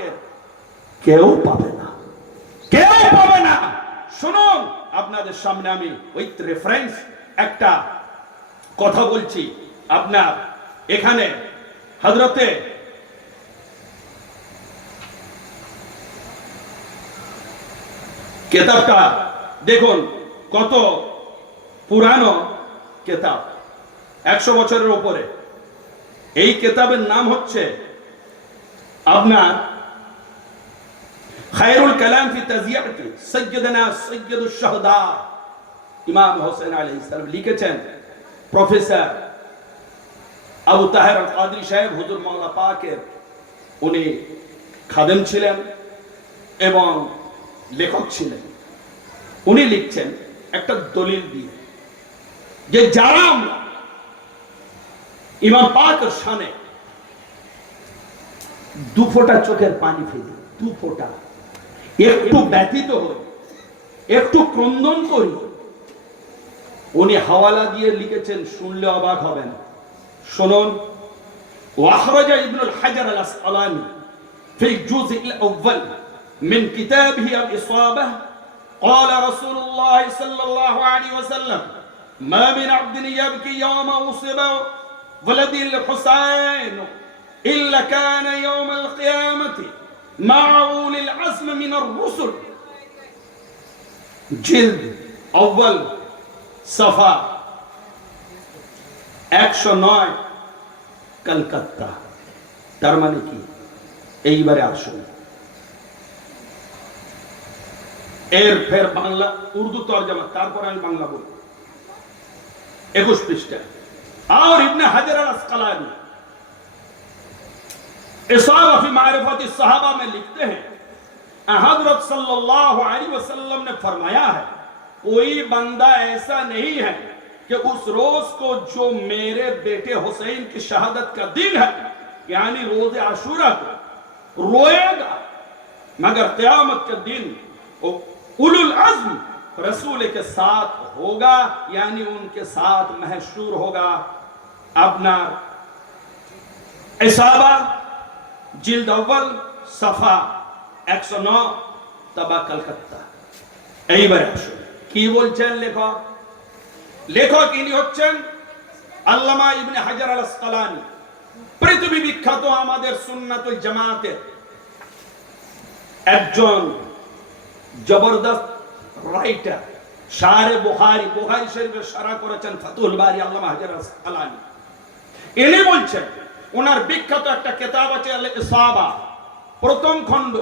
পাকের কেউ পাবে না, কেউ পাবে না। শুনুন, আপনাদের সামনে আমি উইথ রেফারেন্স একটা কথা বলছি। আপনার এখানে হযরতে কিতাবটা দেখুন কত পুরানো কিতাব, 100 বছরের উপরে। এই কিতাবের নাম হচ্ছে আপনার খায়রুল কালাম ফি তাযিয়াতি সাইয়্যিদানা সাইয়্যিদুশ শুহাদা ইমাম হোসেন আলাইহিস সালাম লিখেছেন। প্রফেসর আবু তাহের আল কাদরি সাহেব হুজুর মাওলা পাকের উনি খাদেম ছিলেন এবং লেখক ছিলেন। উনি লিখছেন একটা দলিল দিয়ে যে যারা আমরা ইমাম পাকের শানে দু ফোঁটা চোখের পানি ফেলি, দু ফোঁটা একটু ব্যথিত হই, একটু ক্রন্দন করি, উনি হাওয়ালা দিয়ে লিখেছেন, শুনলে অবাক হবেন। শুনুন, ওয়াখরাজা ইবনুল হাজার আল আসকালানি ফিল জুজইল আউয়াল মিন কিতাবিহি আল ইসাবাহ قال رسول الله صلى الله عليه وسلم ما من عبد يبكي يوم أصيب ولد الحسين إلا كان يوم القيامة مع أولي العزم من الرسل جلد أول صفا 109 কলকাতা। তার মানে কি? এইবারে আসুন, এর ফের বাংলা উর্দু তরজমা, তারপর আমি বাংলা বলি। 21 পৃষ্ঠা। और इब्न हजर अल अस्कलानी इसाबा फी मारिफत सहाबा में लिखते हैं, हजरत सल्लल्लाहु अलैहि वसल्लम ने फरमाया है, कोई बंदा ऐसा नहीं है कि उस रोज को जो मेरे बेटे हुसैन की शहादत का दिन है, यानी रोज आशूरा को रोएगा, मगर क़यामत के दिन उलुल अज़्म रसूल के साथ होगा, यानी उनके साथ महशूर होगा। अपना इसाबा जिल्द अव्वल सफा 109 तबा कलकत्ता। এইবারে আসুন কি বলছেন লেখক। লেখক ইনি হচ্ছেন আল্লামা ইবনে হাজার আল আসকালানি, পৃথিবী বিখ্যাত আমাদের সুন্নাতুল জামাতের একজন জবরদস্ত রাইটার। শারে বুখারী, বুখারী শরীফের শারা করেছেন ফাতুল বারী আল্লামা হাজার আল আসকালানি। ইনি বলছেন ওনার বিখ্যাত একটা কিতাব আছে আল ইসাবা, প্রথম খণ্ড,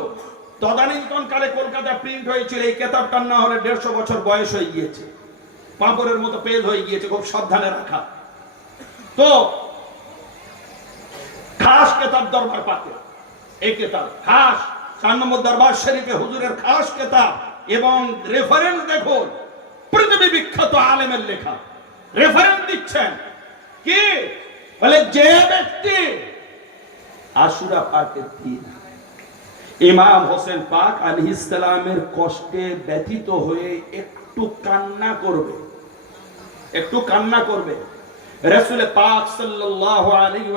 তদানীন্তনকালে কলকাতায় প্রিন্ট হয়েছিল। এই কিতাবটার না হলে 150 বছর বয়স হয়ে গিয়েছে, পাপড়ের মতো পেজ হয়ে গিয়েছে, খুব সাবধানে রাখা। তো খাস কিতাব দরবার পাকে, এই কিতাব খাস 4 নম্বর দরবার শরীফে হুজুরের খাস কিতাব, এবং রেফারেন্স দেখুন, পৃথিবী বিখ্যাত আলেমের লেখা। রেফারেন্স দিচ্ছেন কি বলে, যে ব্যক্তি আশুরা পাকের দিন ইমাম হোসেন পাক আলাইহিস সালামের কষ্টে ব্যথিত হয়ে একটু কান্না করবে, একটু কান্না করবে, রাসূল পাক সাল্লাল্লাহু আলাইহি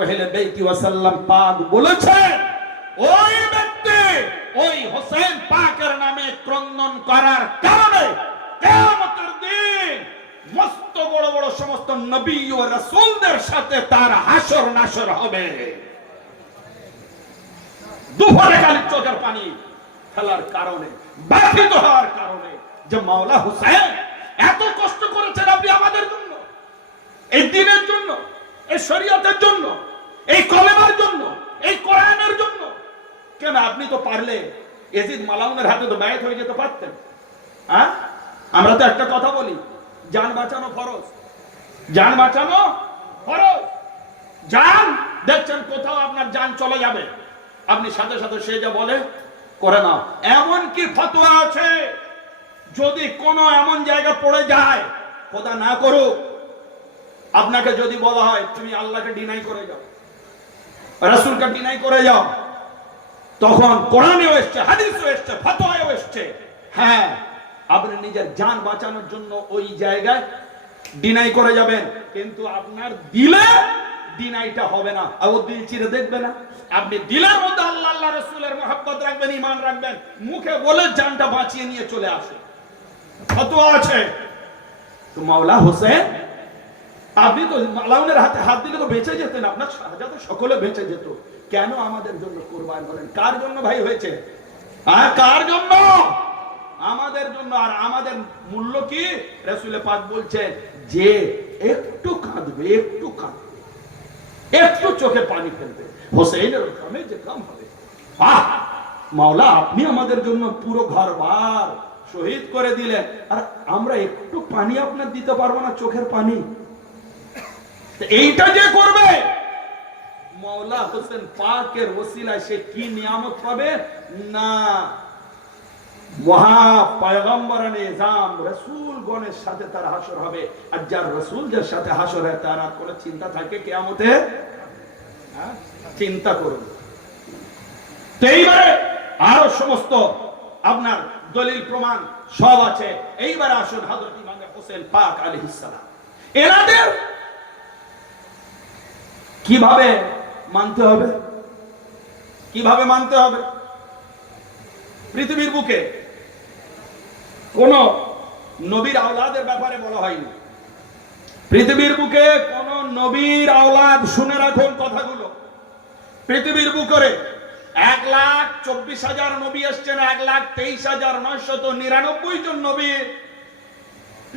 ওয়া সাল্লাম পাক বলেছেন, ওই ব্যক্তি ওই হোসেন পাকের নামে ক্রন্দন করার কারণে কিয়ামতের দিন মস্ত বড় বড় সমস্ত নবী ও রাসূলদের সাথে তার হাসর নাসর হবে। দুপুরে খালি চোখের পানি ফেলার কারণে, ব্যথিত হওয়ার কারণে, যে মাওলা হুসাইন এত কষ্ট করেছেন আপনি আমাদের জন্য, এই দ্বীনের জন্য, এই শরীয়তের জন্য, এই কলেমার জন্য, এই কোরআনের জন্য। কেন আপনি তো পারলে ইয়াজিদ মালাউনের হাতে তো বায়াত হয়ে যেতে পারতেন। হ্যাঁ, আমরা তো একটা কথা বলি, জান বাঁচানো ফরজ, জান বাঁচানো ফরজ। জান দেখছেন কোথাও আপনার জান চলে যাবে, আপনি সাথে সাথে সে যা বলে করে নাও। এমন কি ফতোয়া আছে, যদি কোনো এমন জায়গা পড়ে যায়, খোদা না করুক, আপনাকে যদি বলা হয় তুমি আল্লাহকে ডিনাই করে যাও, রাসূলকে ডিনাই করে যাও, তখন কোরআনেও এসছে, হাদিসেও এসছে, ফতোয়ায়ও এসছে, হ্যাঁ আপনি নিজের জান বাঁচানোর জন্য ওই জায়গায় ডিনাই করে যাবেন, কিন্তু আপনার দিলে ডিনাইটা হবে না। আর ও দিল চিরে দেখবে না, আপনি দিলের মধ্যে আল্লাহ আল্লাহ রাসূলের মহব্বত ঈমান রাখবেন, মুখে বলে জানটা বাঁচিয়ে নিয়ে চলে আসে। ফতোয়া আছে। তো মাওলা হোসেন, আপনি তো মালাউনের হাতে হাত দিলে তো বেঁচে যেতেন, আপনার শাহজাদা তো সকলে বেঁচে যেত, কেন আমাদের জন্য কুরবান করেন? কার জন্য ভাই হয়েছে? কার জন্য? আমাদের জন্য। আর আমাদের মূল্য কি? রাসূল পাক বলছেন যে একটু কাঁদবে, একটু কাঁদবে, একটু চোখে পানি ফেলবে, হোসেনের কামে যে কাম হবে। মাওলা আপনি আমাদের জন্য পুরো ঘরবার শহীদ করে দিলেন, আর আমরা একটু পানি আপনার দিতে পারবো না, চোখের পানি। এইটা যে করবে, মাওলা হোসেন পাকের ওসিলায় সে কি নিয়ামত পাবে না? মহা পয়গম্বরানে নিজাম রাসূলগণের সাথে তার হাসর হবে। আর যার রাসূলদের সাথে হাসর হয় তার আর কোনো চিন্তা থাকে কিয়ামতে? চিন্তা করুন। তো এইবারে আরো সমস্ত আপনার দলিল প্রমাণ সব আছে। এইবারে আসুন হযরত ইমাম হোসেন পাক আলাইহিস সালাম, এনাদের কিভাবে মানতে হবে, কিভাবে মানতে হবে? পৃথিবীর বুকে কোন নবীর আওলাদের ব্যাপারে বলা হয়নি। পৃথিবীর বুকে কোন নবীর আওলাদ, শুনে রাখুন কথাগুলো, পৃথিবীর বুকে 1,24,000 নবী এসছেন, 1,23,999 জন নবী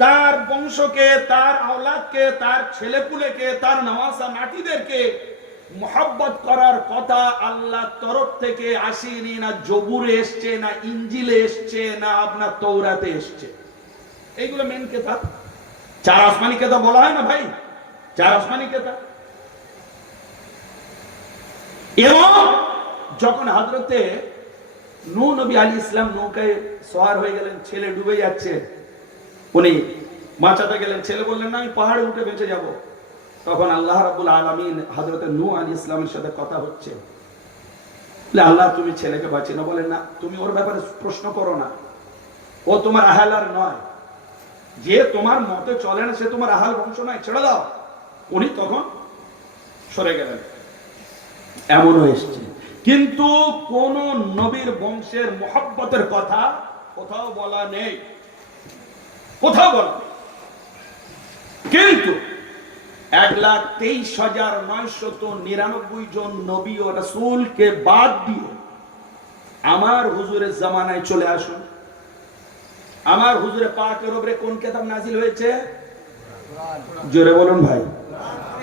তার বংশকে, তার আওলাদকে, তার ছেলেপুলেকে, তার নওয়াসা নাতিদেরকে মোহাব্বত করার কথা আল্লাহর তরফ থেকে আসেনি। না জবুরে এসছে, না ইঞ্জিলে এসছে, না আপনার তৌরাতে এসছে। এইগুলো মেন কিতাব, চার আসমানি কিতাব বলা হয় না ভাই, চার আসমানি কিতাব। এবং যখন হযরতে নূহ নবী আলাইহিস সালাম নৌকায় সওয়ার হয়ে গেলেন, ছেলে ডুবে যাচ্ছে, উনি বাঁচাতে গেলেন, ছেলে বললেন না আমি পাহাড়ে উঠে বেঁচে যাব। তখন আল্লাহ রাব্বুল আলামিন হযরতে নূহ আলাইহিস সালামের সাথে কথা হচ্ছে, আল্লাহ তুমি ছেলেকে বাঁচিয়ে নাও। বলেন না তুমি ওর ব্যাপারে প্রশ্ন করো না, ও তোমার আহলার নয়, যে তোমার মতে চলে না সে তোমার আহাল বংশ নয়, ছেড়ে দাও। উনি তখন সরে গেলেন। এমনও এসছে, কিন্তু কোন নবীর বংশের মোহাব্বতের কথা কোথাও বলা নেই, কোথাও বলা নেই। কিন্তু 1,23,999 জন নবী ও রাসূলকে বাদ দিয়ে আমার হুজুরের জামানায় চলে আসুন। আমার হুজুরে পাকের উপরে কোন কিতাব নাজিল হয়েছে? জোরে বলুন ভাই।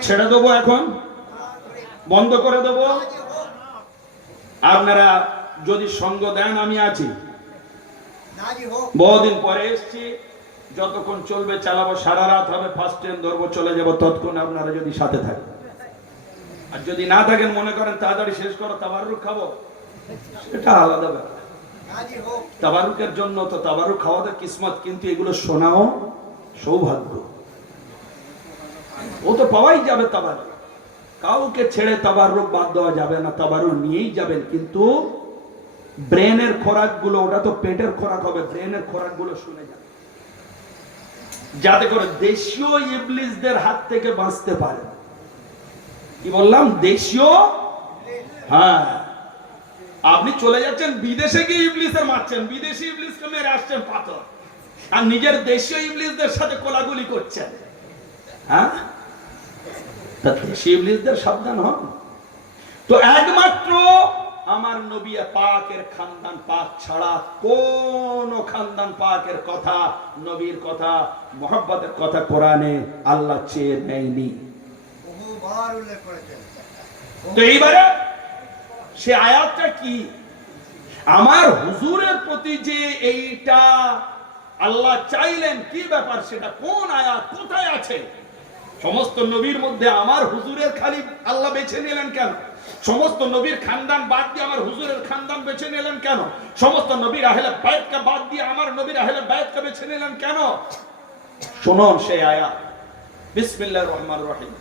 ছেড়ে দেবো এখন? বন্ধ করে দেব? আপনারা যদি সঙ্গ দেন আমি আছি, বহুদিন পরে এসছি, যতক্ষণ চলবে চালাবো, সারা রাত হবে, ফার্স্ট ট্রেন ধরবো, চলে যাবো, ততক্ষণ আপনারা যদি সাথে থাকেন। আর যদি না থাকেন, মনে করেন তাড়াতাড়ি শেষ করো, তাবারুক খাবো, সেটা আলাদা ব্যাপার। তাবারুকের জন্য তো তাবারুক খাওয়াতে কিসমত, কিন্তু এগুলো শোনাও সৌভাগ্য। ও তো পাওয়াই যাবে তাবারুক, কাউকে ছেড়ে তাবারুক বাদ দেওয়া যাবে না, তাবারুক নিয়েই যাবেন। কিন্তু ব্রেনের খোরাক গুলো, ওটা তো পেটের খোরাক হবে, ব্রেনের খোরাক গুলো শুনে যাবে, যাতে করে দেশীয় ইবলিসদের হাত থেকে বাঁচতে পারে। কি বললাম? দেশীয়। হ্যাঁ, আপনি চলে যাচ্ছেন বিদেশে গিয়ে ইবলিসের মারছেন, বিদেশি ইবলিসকে মেরে আসছেন পাথর, আর নিজের দেশীয় ইবলিসদের সাথে কোলাগুলি করছেন। হ্যাঁ, দেশীয় ইবলিসদের সাবধান হন। তো একমাত্র আমার নবী পাকের খানদান পাক ছাড়া কোন খানদান পাকের কথা, নবীর কথা, মুহাব্বতের কথা কোরআনে আল্লাহ চেয়ে নেয়নি। তো এইবারে সে আয়াতটা কি? আমার হুজুরের প্রতি যে এইটা আল্লাহ চাইলেন, কি ব্যাপার সেটা? কোন আয়াত, কোথায় আছে? সমস্ত নবীর মধ্যে আমার হুজুরের খালি আল্লাহ বেছে নিলেন কেন? সমস্ত নবীর খানদান বাদ দিয়ে আমার হুজুরের খানদান বেছে নিলেন কেন? সমস্ত নবীর আহলে বাইতকে বাদ দিয়ে আমার নবীর আহলে বাইতকে বেছে নিলেন কেন? শুনুন সেই আয়াত, বিসমিল্লাহির রহমানির রহিম।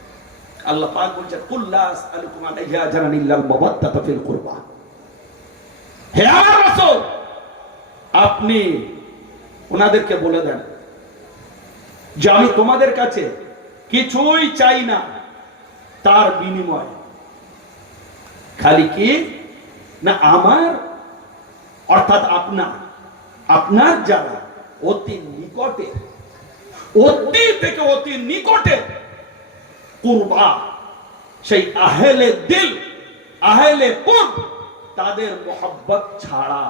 আল্লাহ পাক বলছেন, কুল লা আসআলুকুম আলাইহি আজরান ইল্লাল মাওয়াদ্দাতা ফিল কুরবা। হে আমার রাসূল, আপনি ওনাদেরকে বলে দেন যে আমি তোমাদের কাছে কিছুই চাই না তার বিনিময়, খালি কি না আমার অর্থাৎ আপনার যারা অতি নিকটে, অতি থেকে অতি নিকটে কুরবা, সেই আহলে দিল, আহলে কুরব, তাদের মোহাব্বত ছাড়া,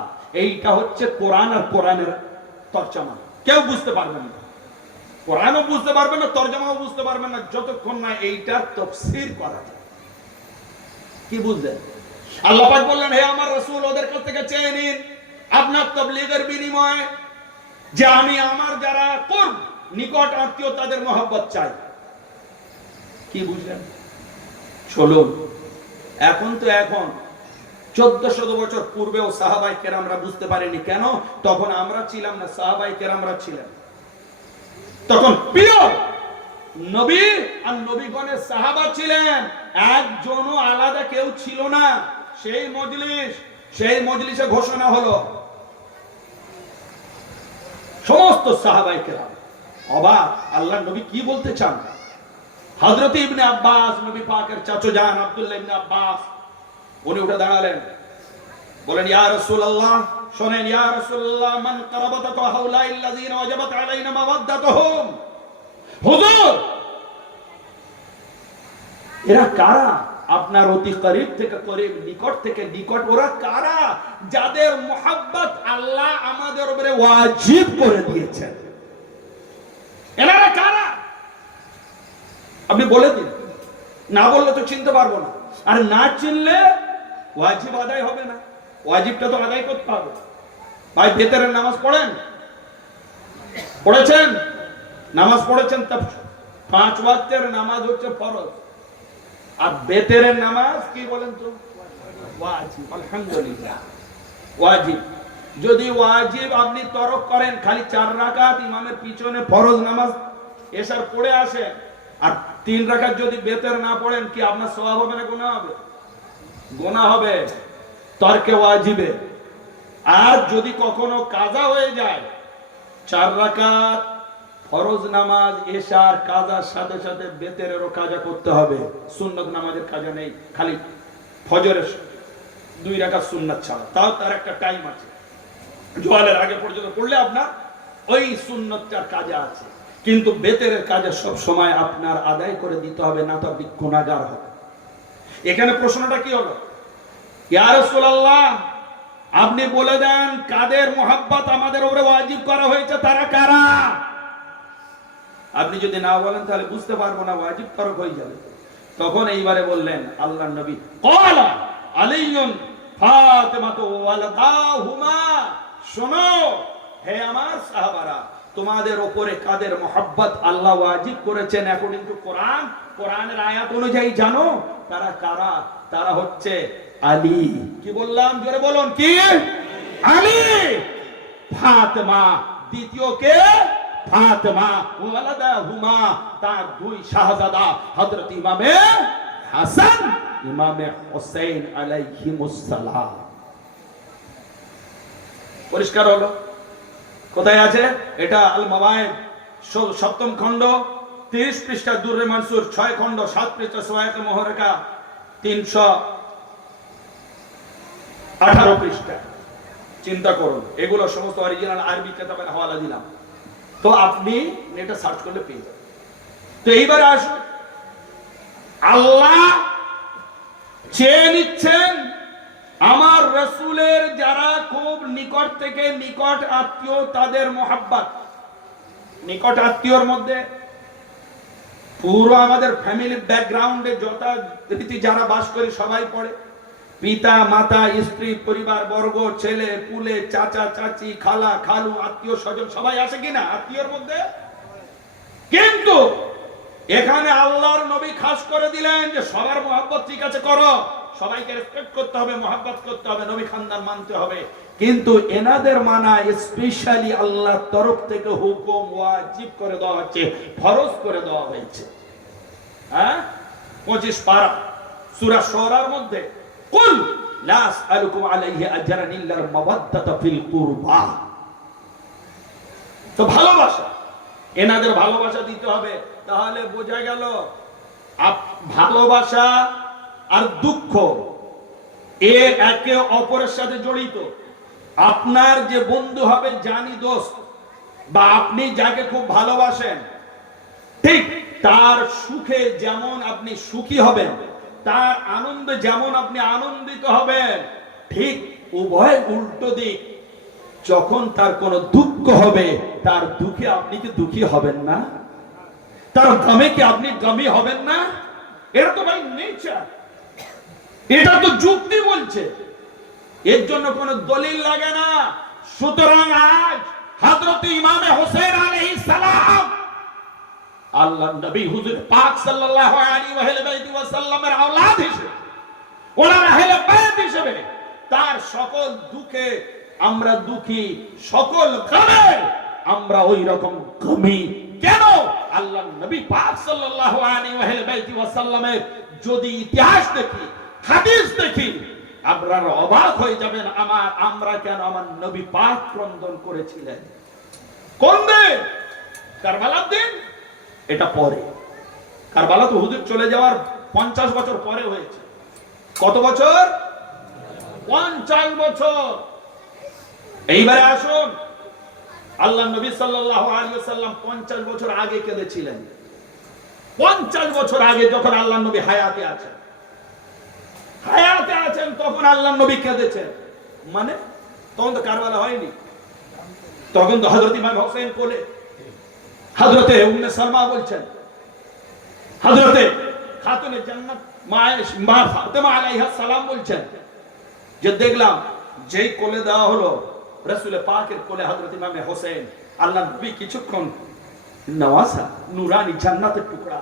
এইটা হচ্ছে কোরআন আর কোরআনের তরজমা। কেউ বুঝতে পারবেন না, কোরআনও বুঝতে পারবেন না, তরজমাও বুঝতে পারবেন না, যতক্ষণ না এইটার তাফসীর করা যায়। কি বুঝলেন? আল্লাহ পাক বললেন, হে আমার রাসূল, ওদের কাছ থেকে চেয়ে নিন আপনার তাবলীগের বিনিময়ে যে আমি আমার যারা কুরব, নিকট আত্মীয়, তাদের মোহাব্বত চাই। কি বুঝলেন? চলুন, এখন 1400 বছর পূর্বেও সাহাবায়ে কেরামরা বুঝতে পারেনি। কেন? তখন আমরা ছিলাম না, সাহাবায়ে কেরামরা ছিলেন। তখন পিওর নবী আর নবীগণের সাহাবা ছিলেন, একজনও আলাদা কেউ ছিল না। সেই মজলিসে ঘোষণা হলো, সমস্ত সাহাবায়ে কেরাম অবাক, আল্লাহর নবী কি বলতে চান। হযরত ইবনে আব্বাস, নবী পাকের চাচা জান আব্দুল্লাহ ইবনে আব্বাস, উনি উঠে দাঁড়ালেন, বলেন, ইয়া রাসূলুল্লাহ, শুনেন, ইয়া রাসূলুল্লাহ, মান কারাবাতাকা হাউলাইল্লাযিনা ওয়াজাবাত আলাইনা মাওয়াদ্দাতুহুম। হুজুর, এরা কারা? আপনার অতি করিব থেকে করিব, নিকট থেকে নিকট, ওরা কারা যাদের মোহাব্বত আল্লাহ আমাদের উপরে ওয়াজিব করে দিয়েছেন? এনারা কারা? আপনি বলে দিন, না বললে তো চিনতে পারবো না, আর না চিনলে ওয়াজিব আদায় হবে না। ওয়াজিবটা তো আদায় করতে হবে। ভাই, বেতেরের নামাজ পড়েছেন? নামাজ পড়েছেন? তা 5 ওয়াক্তের নামাজ হচ্ছে ফরজ, আর বেতেরের নামাজ কি বলেন তো? ওয়াজিব। আলহামদুলিল্লাহ, ওয়াজিব। যদি ওয়াজিব আপনি তরক করেন, খালি 4 রাকাত ইমামের পিছনে ফরজ নামাজ এশার পড়ে আসেন, আর 3 রাকাত যদি বেতের না পড়েন, কি আপনার সওয়াব হবে না গুনাহ হবে? গুনাহ হবে, তরকে ওয়াজিবে। আর যদি কখনো কাজা হয়ে যায়, 4 রাকাত ফরজ নামাজ এশার কাজার সাথে সাথে বেতেরেরও কাজা করতে হবে। সুন্নত নামাজের কাজা নেই, খালি ফজরের 2 রাকাত সুন্নাত ছাড়া, তাও তার একটা টাইম আছে। জোয়ালের আগে পর্যন্ত পড়লে আপনার ওই সুন্নতটার কাজা আছে, কিন্তু বেতেরের কাজা সব সময় আপনার আদায় করে দিতে হবে, না তো আপনি গুনাহগার হবেন। এখানে প্রশ্নটা কি হলো? ইয়া রাসূলুল্লাহ, আপনি বলে দেন কাদের মোহাব্বত আমাদের উপরে ওয়াজিব করা হয়েছে, তারা কারা? আপনি যদি না বলেন তাহলে বুঝতে পারবো না, ওয়াজিব তরক হয়ে যাবে। তখন এইবারে বললেন আল্লাহর নবী, ক্বালা আলিয়ুন ফাতিমাতু ওয়ালাদাহুমা। শোনো হে আমার সাহাবারা, তোমাদের উপরে কাদের মোহাব্বত আল্লাহ ওয়াজিব করেছেন অ্যাকর্ডিং টু কোরআন, কোরআনের আয়াত অনুযায়ী জানো তারা কারা? তারা হচ্ছে আলী। কি বললাম? জোরে বলুন, কি? আলী, ফাতেমা, দ্বিতীয় কে? ফাতেমা, ওয়ালাদাহুমা, তার 2 শাহজাদা হযরত ইমামে হাসান, ইমামে হুসাইন আলাইহিমুস সালাম। পরিষ্কার হলো? কোথায় আছে এটা? আল মাওয়াইদ 7ম খণ্ড 30 পৃষ্ঠা, দুররে মানসুর 6 খণ্ড 7 পৃষ্ঠা, সওয়ায়েক মুহররকা 318 পৃষ্ঠা। চিন্তা করুন, এগুলো সমস্ত অরিজিনাল আরবি কিতাবের হাওয়ালা দিলাম, তো আপনি নেটে সার্চ করলে পেয়ে যাবেন। তো এইবার আসুন, আল্লাহ চেয়ে নিচ্ছেন আমার রাসূলের যারা খুব নিকট থেকে নিকট আত্মীয়, তাদের মোহাব্বত। নিকট আত্মীয়র মধ্যে পুরো আমাদের ফ্যামিলি ব্যাকগ্রাউন্ডে যথারীতি যারা বাস করে সবাই পড়ে, পিতা মাতা, স্ত্রী, পরিবার বর্গ, ছেলে পুলে, চাচা চাচি, খালা খালু, আত্মীয় স্বজন সবাই আসে কিনা আত্মীয়র মধ্যে? কিন্তু এখানে আল্লাহর নবী খাস করে দিলেন যে সবার মোহাব্বত ঠিক আছে করো, সবাইকে রেসপেক্ট করতে হবে, মোহাব্বত করতে হবে, নবী খানদান মানতে হবে, কিন্তু এনাদের মানা স্পেশালি আল্লাহর তরফ থেকে হুকুম ওয়াজিব করে দেওয়া হচ্ছে, ফরজ করে দেওয়া হয়েছে। হ্যাঁ, 25 পারা সূরা শুরার মধ্যে, কুল লা আসআলুকুম আলাইহি আজরান ইল্লাল মাওয়াদ্দাতা ফিল কুরবা। তো ভালোবাসা, এনাদের ভালোবাসা দিতে হবে। তাহলে বোঝা গেল ভালোবাসা আর দুঃখ একে অপরের সাথে জড়িত। আপনার যে বন্ধু হবে জানি দোস্ত, বা আপনি যাকে খুব ভালোবাসেন, ঠিক তার সুখে যেমন আপনি সুখী হবেন, তার আনন্দে যেমন আপনি আনন্দিত হবেন, ঠিক উভয় উল্টো দিক। যখন তার কোনো দুঃখ হবে, তার দুঃখে আপনি কি দুঃখী হবেন না? তার গমে কি আপনি গমী হবেন না? এটা তো ভাই নেচার, এটা তো যুক্তি বলছে, এর জন্য কোনো দলিল লাগে না। সুতরাং আজ হযরত ইমামে হোসেন আলাইহিস সালাম, আল্লাহর নবী হুজুর পাক সাল্লাল্লাহু আলাইহি ওয়াসাল্লামের আওলাদ হিসেবে, ওনার আহলে বায়াত হিসেবে, তার সকল দুঃখে আমরা দুঃখী, সকল গমে আমরা ওই রকম গমী। কেন? আল্লাহর নবী পাক সাল্লাল্লাহু আলাইহি ওয়াসাল্লামের যদি ইতিহাস দেখি, হাদিস দেখি, আপনারা অবাক হয়ে যাবেন আমরা কেন আমার নবী পাক ক্রন্দন করেছিলেন। কোন দিন? কারবালার দিন। এটা পরে, কারবালা তো হুজুর চলে যাওয়ার 50 বছর পরে হয়েছে। কত বছর? 50 বছর। এইবারে আসুন, আল্লাহ নবী সাল্লাল্লাহু আলাইহি ওয়াসাল্লাম 50 বছর আগে কেঁদেছিলেন। 50 বছর আগে যখন আল্লাহ নবী হায়াতে আছেন, তখন আল্লাহ নবী কেঁদেছেন। মানে তখন তো কারবালা হয়নি, তখন তো হযরত ইমাম হোসেন কোলে। হযরতে উম্মে সালমা বলছেন, হযরতে খাতুনে জান্নাত মা ফাতেমা আলাইহিস সালাম বলছেন যে দেখলাম যেই কোলে দেওয়া হলো রাসূল পাকের কোলে হযরত ইমাম হোসেন, আল্লাহ নবী কিছুক্ষণ নওয়াজা নূরানি জান্নাতের টুকরা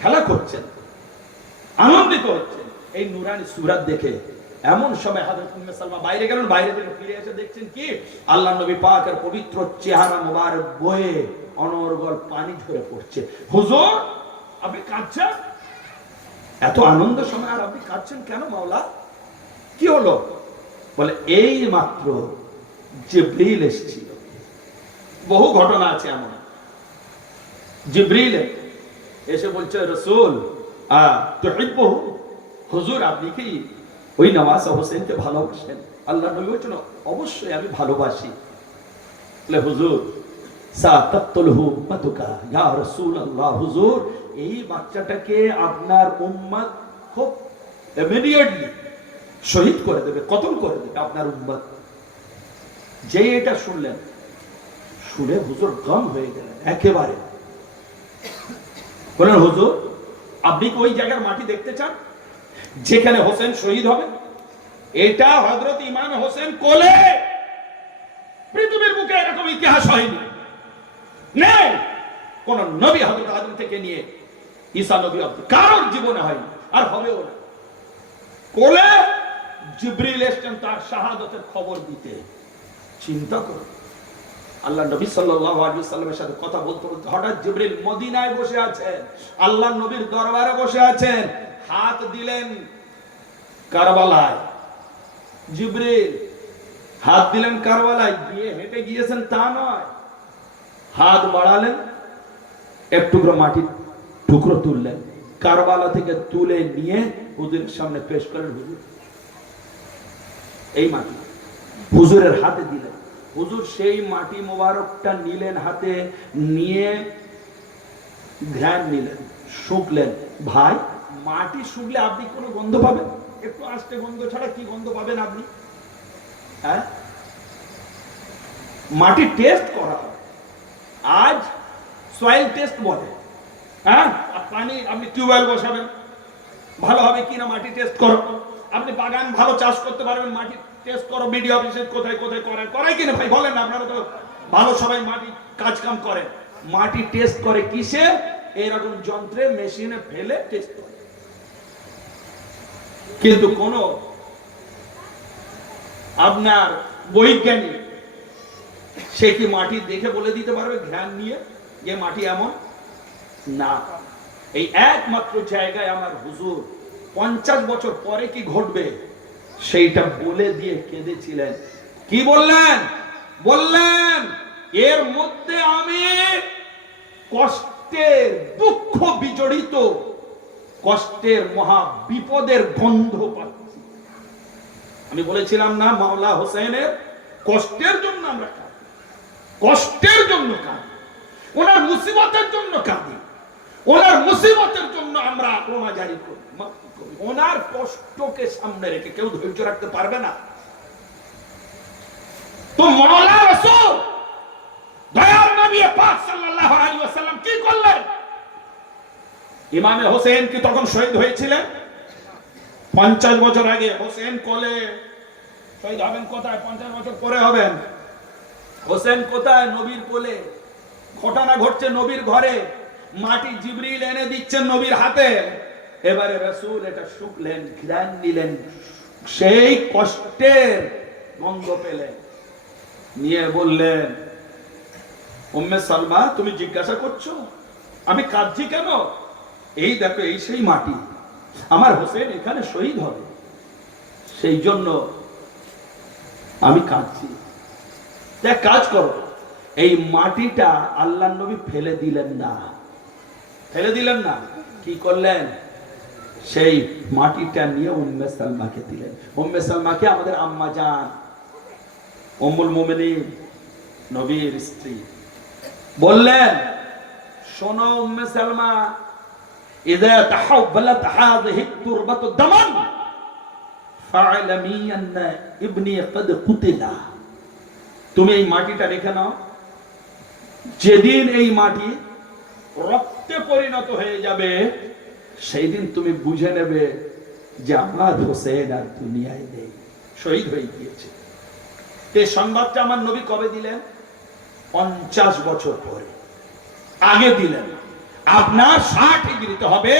খেলা করছেন, আনন্দিত হচ্ছেন এই নূরানি সূরাত দেখে। এমন সময় হযরত উম্মে সালমা বাইরে গেলেন, বাইরে থেকে ফিরে এসে দেখছেন কি আল্লাহ নবী পাকের পবিত্র চেহারা মোবারক বয়ে অনর্গল পানি ঝরে পড়ছে। হুজুর, আপনি কাঁদছেন? এত আনন্দ সময় আর আপনি কাঁদছেন কেন মাওলা? কি হলো? বলে এই মাত্র জিবরিল এসেছিল। বহু ঘটনা আছে এমন। জিবরিল এসে বলছে, রাসূল তুহিব্বুহু, হুজুর আপনি কি ওই নওয়াজ হোসেনকে ভালোবাসেন? আল্লাহ নবী বলছেন, অবশ্যই আমি ভালোবাসি। বলে হুজুর সাতাকতুলহু উম্মাতুকা ইয়া রাসূলুল্লাহ, হুজুর এই বাচ্চাটাকে আপনার উম্মত খুব ইমিডিয়েটলি শহীদ করে দেবে, কতল করে দেবে আপনার উম্মত। যে এটা শুনলেন, শুনে হুজুর গম হয়ে গেলেন একেবারে। বলেন হুজুর আপনি কি ওই জায়গার মাটি দেখতে চান যেখানে হোসেন শহীদ হবে? এটা হযরত ইমাম হোসেন কোলে। পৃথিবীর বুকে এরকম ইতিহাস হয়নি, নেই কোন নবী হযরত আদম থেকে নিয়ে ঈসা নবী অবধি কারোর জীবনে হয়নি, আর হবেও না। কোলে জিবরিল এসেছেন তার শাহাদাতের খবর দিতে। চিন্তা করুন, আল্লাহ নবী সাল্লাল্লাহু আলাইহি ওয়াসাল্লামের সাথে কথা বলতে বলতে হঠাৎ জিবরিল মদিনায় বসে আছেন, আল্লাহ নবীর দরবারে বসে আছেন, হাত দিলেন কারবালায়। জিবরিল হাত দিলেন কারবালায়, গিয়ে হেঁটে গিয়েছেন তা নয়, হাত বাড়ালেন, এক টুকরো মাটির টুকরো তুললেন, কারবালা থেকে তুলে নিয়ে হুজুরের সামনে পেশ করেন। হুজুর এই মাটি হুজুরের হাতে দিলেন। হুজুর সেই মাটি মোবারকটা নিলেন হাতে, নিয়ে ধ্যান নিলেন, শুকলেন। ভাই মাটি শুকলে আপনি কোনো গন্ধ পাবেন? একটু আস্তে গন্ধ ছাড়া কি গন্ধ পাবেন আপনি? হ্যাঁ, মাটি টেস্ট করা হয়, আজ সয়েল টেস্ট বলে। হ্যাঁ, পানি আপনি টিউবওয়েল বসাবেন, ভালো হবে কিনা মাটি টেস্ট করো। আপনি বাগান ভালো চাষ করতে পারবেন, মাটি টেস্ট করো। বিডিও অফিসে কোথায় কোথায় করায় কিনা ভাই বলেন না, আপনারা তো ভালো সবাই মাটি কাজ কাম করেন। মাটি টেস্ট করে কিসে? এরকম যন্ত্রে মেশিনে ফেলে টেস্ট করে। কিন্তু কোন আপনার বৈজ্ঞানিক সে কি মাটি দেখে বলে দিতে পারবে জ্ঞান নিয়ে যে মাটি এমন? না। এই একমাত্র জায়গায় আমার হুজুর 50 বছর পরে কি ঘটবে সেইটা বলে দিয়ে কেঁদেছিলেন। কি বললেন? বললেন এর মধ্যে আমি কষ্টের, দুঃখ বিজড়িত কষ্টের, মহা বিপদের গন্ধ পাচ্ছি। আমি বলেছিলাম না মাওলা হোসেনের কষ্টের জন্য আমরা কাঁদি, কষ্টের জন্য কাঁদি, ওনার মুসিবতের জন্য কাঁদি, ওনার মুসিবতের জন্য আমরা রোনাজারি করি। ওনার কষ্টকে সামনে রেখে কেউ ধৈর্য রাখতে পারবে না। তো মাওলা রাসূল দয়ার নবী পাক সাল্লাল্লাহু আলাইহি ওয়াসাল্লাম কি করলেন? ইমামে হোসেন কি তখন শহীদ হয়েছিলেন? 50 বছর আগে। হোসেন কোলে শহীদ হবেন কোথায়? 50 বছর পরে হবেন। হোসেন কোথায়? নবীর কোলে। ঘটনা ঘটছে নবীর ঘরে, মাটি জিবরিল এনে দিচ্ছেন নবীর হাতে। এবারে রাসূল এটা শুকলেন, ঘ্রাণ নিলেন, সেই কষ্টের গন্ধ পেলেন, নিয়ে বললেন, উম্মে সালমা তুমি জিজ্ঞাসা করছো আমি কাঁদছি কেন? এই দেখো, এই সেই মাটি, আমার হোসেন এখানে শহীদ হবে, সেই জন্য আমি কাঁদছি। এক কাজ করো, এই মাটিটা আল্লাহর নবী ফেলে দিলেন না, ফেলে দিলেন না, কি করলেন? সেই মাটিটা নিয়ে উম্মে সালমাকে দিলেন। উম্মে সালমাকে আমাদের আম্মা জান উম্মুল মুমিনিন নবীর স্ত্রী বললেন, শোনো উম্মে সালমা, ইযা তাহাওয়ালাত হাযিহি তুরবাতু দামান ফা'লামি আন্না ইবনি ক্বাদ কুতিলা। তুমি এই মাটিটা রেখে নাও, যেদিন এই মাটি রক্তে পরিণত হয়ে যাবে সেই দিন তুমি বুঝে নেবে যে আমার হোসেন আর দুনিয়ায় নেই, শহীদ হয়ে গিয়েছে। এই সংবাদটা আমার নবী কবে দিলেন? 50 বছর পরে। আগে দিলেন। আপনার 60 হিজরিতে হবে,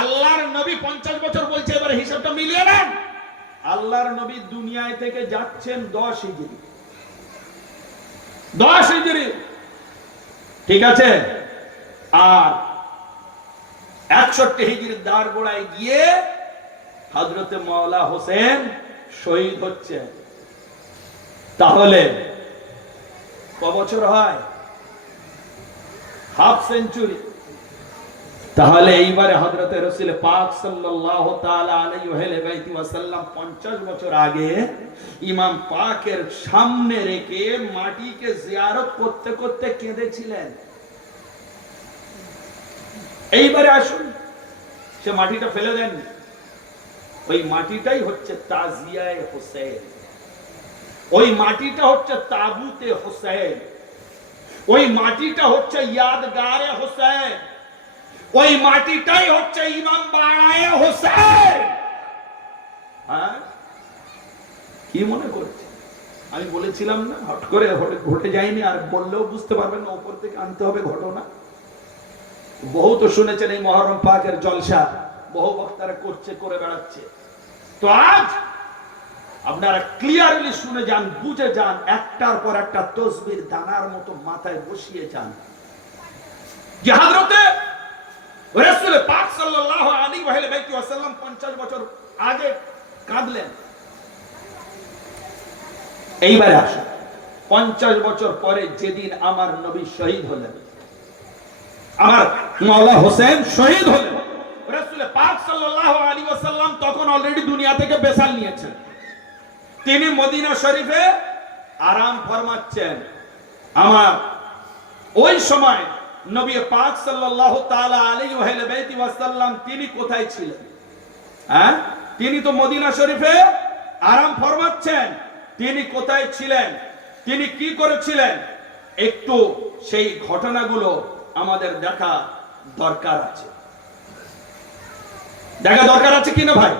আল্লাহর নবী 50 বছর বলছে। এবারে হিসাবটা মিলিয়ে নেন। আল্লাহর নবী দুনিয়ায় থেকে যাচ্ছেন 10 হিজরি, 10 হিজরি, ঠিক আছে? আর 61 হিজরির দাঁড় গোড়ায় গিয়ে হযরতে মাওলা হোসেন শহীদ হচ্ছে। তাহলে ক বছর হয়? Half century. তাহলে এইবারে হযরতে রাসূল পাক সাল্লাল্লাহু তাআলা আলাইহি ওয়া সাল্লাম 50 বছর আগে ইমাম পাকের সামনে রেখে মাটিকে জিয়ারত করতে করতে কেঁদেছিলেন। এইবারে আসুন, সে মাটিটা ফেলে দেন। ওই মাটিটাই হচ্ছে তাজিয়ায়ে হোসেন, ওই মাটিটা হচ্ছে তাবুতে হোসেন, ওই মাটিটা হচ্ছে ইয়াদগারে হোসেন, ওই মাটিটাই হচ্ছে ইমাম বাড়ায়ে হোসেন। হ্যাঁ, কি মনে করছে? আমি বলেছিলাম না, হট করে ঘটে যায়নি, আর বললেও বুঝতে পারবেন না, উপর থেকে আনতে হবে ঘটনা। বহু তো শুনেছেন এই মুহররম পাকের জলসা, বহু বক্তারা করছে, করে বেড়াচ্ছে। তো আজ আপনারা ক্লিয়ারলি শুনে যান, বুঝে যান, একটার পর একটা তসবির দানার মতো মাথায় বসিয়ে যান যে হযরতে রাসূল পাক সাল্লাল্লাহু আলাইহি ওয়া সাল্লাম 50 বছর আগে কাঁদলেন। এইবারে আসুন, 50 বছর পরে যেদিন আমার নবী শহীদ হলেন, আমার মাওলা হোসেন শহীদ হলেন, রাসূল পাক সাল্লাল্লাহু আলাইহি ওয়া সাল্লাম তখন অলরেডি দুনিয়া থেকে বেসাল নিয়েছেন। তিনি মদিনা শরীফে আরাম ফরমাচ্ছেন। আমার ওই সময় নবী পাক সাল্লাল্লাহু তাআলা আলাইহি ওয়া সাল্লাম তিনি কোথায় ছিলেন? হ্যাঁ, তিনি তো মদিনা শরীফে আরাম ফরমাচ্ছেন। তিনি কোথায় ছিলেন? তিনি কি করেছিলেন? একটু সেই ঘটনাগুলো আমাদের দেখা দরকার আছে। দেখা দরকার আছে কিনা ভাই?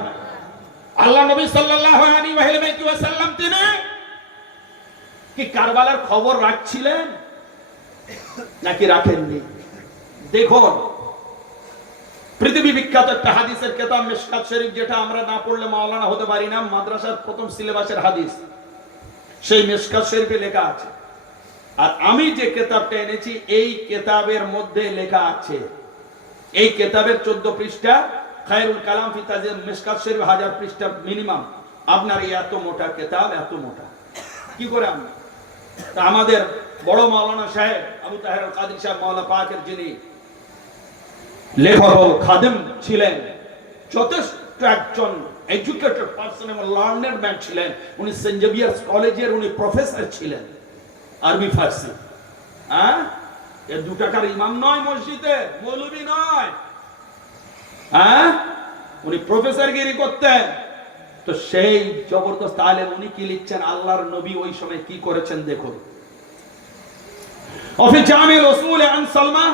আল্লাহ নবী সাল্লাল্লাহু আলাইহি ওয়া সাল্লাম তিনি কি কারবালার খবর রাখছিলেন নাকি রাখেননি? দেখুন, পৃথিবী বিখ্যাত একটা হাদিসের কিতাব মিশকাত শরীফ, যেটা আমরা না পড়লে মাওলানা হতে পারি না, মাদ্রাসার প্রথম সিলেবাসের হাদিস, সেই মিশকাত শরীফে লেখা আছে। আর আমি যে কিতাবটা এনেছি এই কিতাবের মধ্যে লেখা আছে, এই কিতাবের 14 পৃষ্ঠা, খায়রুল কালাম ফি তাজিম মিশকাত শরীফ 1000 পৃষ্ঠা মিনিমাম। আপনার এই এত মোটা কিতাব, এত মোটা কি করে আমরা? তা আমাদের বড় মাওলানা সাহেব আবু তাহের আল কাদরি সাহেব মাওলা পাকের যিনি লেখক ও খাদেম ছিলেন, যথেষ্ট একজন এডুকেটেড পারসন এবং লার্নেড ম্যান ছিলেন। উনি সেন্ট জেভিয়ার্স কলেজের উনি প্রফেসর ছিলেন, আরবি ফার্সি। হ্যাঁ, এ 2 টাকার ইমাম নয়, মসজিদে মৌলবি নয়। হ্যাঁ, উনি প্রফেসরগিরি করতেন। তো সেই জবরদস্ত আলেম উনি কি লিখছেন, আল্লাহর নবী ওই সময় কি করেছেন দেখুন। وفي جامع الأصول عن سلمى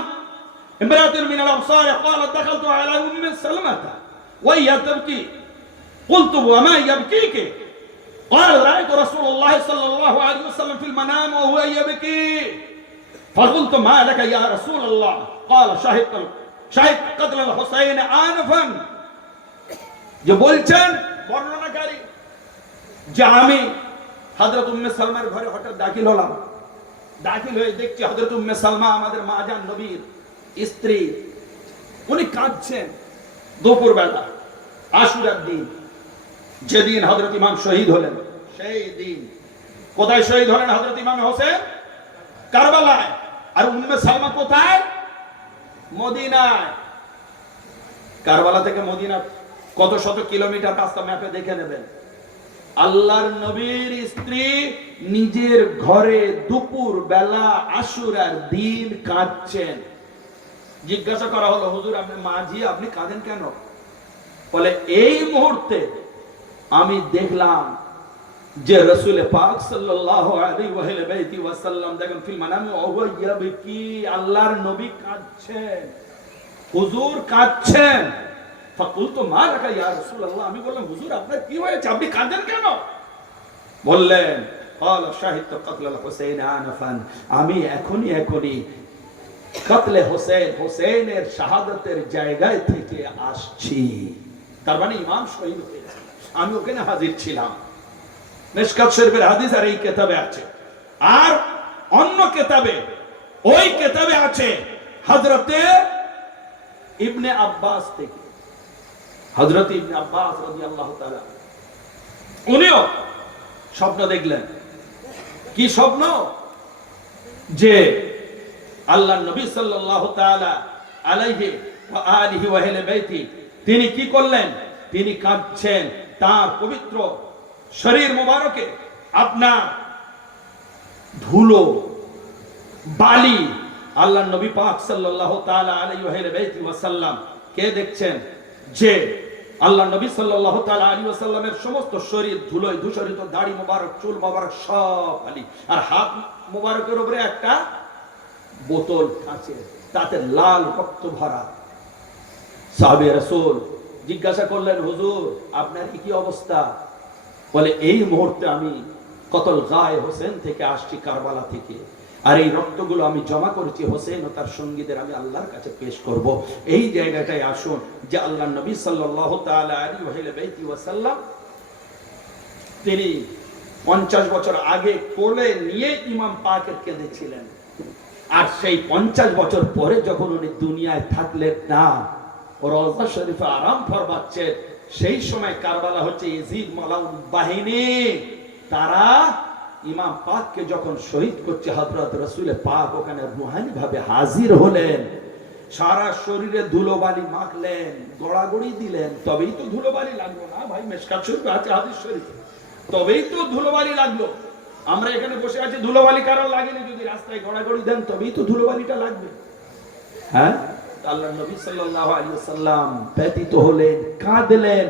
امرأة من الأنصار قالت دخلت على أم سلمة وهي تبكي قلت وما يبكيك؟ قال رأيت رسول الله صلى الله عليه وسلم في المنام وهو يبكي فقلت ما لك يا رسول الله؟ قال شهدت قتل الحسين آنفا। যে বলছেন বর্ণনাকারী যে আমি হযরত উম্মে সালমার ঘরে হঠাৎ দাখিল হলাম, দাখিল হয়ে দেখছি হযরত উম্মে সালমা আমাদের মা জান নবীর স্ত্রী, উনি কাঁদছেন দুপুর বেলা, আশুরার দিন, যেদিন হযরত ইমাম শহীদ হলেন সেই দিন। কোথায় শহীদ হলেন হযরত ইমাম হোসেন? কারবালায়। আর উম্মে সালমা কোথায়? মদিনায়। কারবালা থেকে মদিনা কত শত কিলোমিটার রাস্তা, ম্যাপে দেখে নেবেন। আল্লাহর নবীর স্ত্রী নিজের ঘরে দুপুর বেলা আশুরার দিন কাঁদছেন। জিজ্ঞাসা করা হলো, হুজুর আপনি মাঝি, আপনি কাঁদেন কেন? বলে এই মুহূর্তে আমি দেখলাম যে রাসূল পাক সাল্লাল্লাহু আলাইহি ওয়াসাল্লাম দেখেন ফিল মানামি ওয়া ইয়াবকি, আল্লাহর নবী কাঁদছেন, হুজুর কাঁদছেন। ফাকুলতু মা লাকা ইয়া রাসূলুল্লাহ, আমি বললাম হুজুর আপনার কি হয়েছে, আপনি কাঁদেন কেন? বললেন قال شهدت قتل الحسين آنفا, আমি এখনই কতলে হোসেনের শাহাদাতের জায়গায় থেকে আসছি। তার মানে ইমাম শহীদ হয়েছে, আমি ওখানে হাজির ছিলাম। মিশকাত শরীফের হাদিস আর এই কিতাবে আছে। আর অন্য কিতাবে, ওই কিতাবে আছে হযরতে ইবনে আব্বাস থেকে, হযরত ইবনে আব্বাস রাদিয়াল্লাহু তাআলা উনিও স্বপ্ন দেখলেন। কি স্বপ্ন? যে আল্লাহর নবী সাল্লাল্লাহু তাআলা আলাইহি ওয়া আলিহি ওয়া আহলে বাইতি তিনি কি করলেন? তিনি কাঁদছেন, তার পবিত্র শরীর মোবারকে আপনার ধুলো বালি, আল্লাহর নবী পাক সাল্লাল্লাহু তাআলা আলাইহি ওয়া আহলে বাইতি ওয়াসাল্লাম কে দেখছেন? যে আল্লাহর নবী সাল্লাল্লাহু তাআলা আলাইহি ওয়াসাল্লামের সমস্ত শরীর ধুলোয় ধূসরিত, দাড়ি মোবারক, চুল মোবারক সব বালি, আর হাত মোবারকের উপরে একটা বোতল কাঁচের, তাতে লাল রক্ত ভরা। সাহাবে রাসূল জিজ্ঞাসা করলেন, হুজুর আপনার কি অবস্থা? বলে এই মুহূর্তে আমি কতল গায়ে হোসেন থেকে আসছি, কারবালা থেকে, আর এই রক্তগুলো আমি জমা করেছি হোসেন ও তার সঙ্গীদের আমি আল্লাহর কাছে পেশ করব। এই জায়গাটায় আসুন যে আল্লাহর নবী সাল্লাল্লাহু তাআলা আলাইহি ওয়াসাল্লাম তিনি 50 বছর আগে কোলে নিয়ে ইমাম পাকের কেঁদেছিলেন, আর সেই 50 বছর পরে যখন উনি দুনিয়ায় থাকলেন না, রওজা শরীফে আরাম ফরমাচ্ছেন, সেই সময় কারবালা হচ্ছে ইয়াজিদ মালাউন বাহিনী, তারা ইমাম পাককে যখন শহীদ করছে, হযরত রাসূল পাক ওখানে রূহানি ভাবে হাজির হলেন, সারা শরীরে ধুলোবালি মাখলেন, গড়াগড়ি দিলেন, তবেই তো ধুলোবালি লাগলো না ভাই। মিশকাত শরীফে আছে হাদিস শরীফে, তবেই তো ধুলোবালি লাগলো। আমরা এখানে বসে আছি, ধুলোবালি কারণ লাগেনি, যদি রাস্তায় গড়াগড়ি দেন তবেই তো ধুলোবালিটা লাগবে। হ্যাঁ, আল্লাহর নবী সাল্লাল্লাহু আলাইহি ওয়াসাল্লাম ব্যথিত হলেন, কাঁদলেন,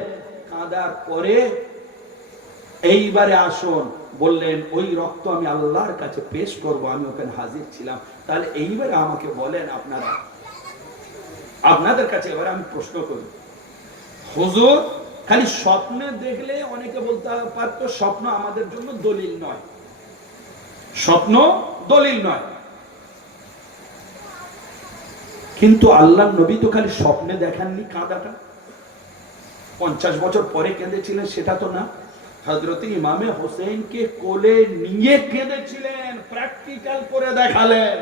কাঁদার পরে এইবারে আসুন বললেন ওই রক্ত আমি আল্লাহর কাছে পেশ করব, আমি ওখানে হাজির ছিলাম। তাহলে এইবারে আমাকে বলেন আপনারা, আপনাদের কাছে এবারে আমি প্রশ্ন করি, হুজুর খালি স্বপ্নে দেখলে অনেকে বলতে পারতো স্বপ্ন আমাদের জন্য দলিল নয়, স্বপ্ন দলিল নয়, কিন্তু আল্লাহর নবী তো খালি স্বপ্নে দেখাননি কাঁদাটা, 50 বছর পরে কেঁদেছিলেন সেটা তো না। হযরত ইমামে হোসেনকে কোলে নিয়ে কেঁদেছিলেন, প্র্যাকটিক্যাল করে দেখালেন।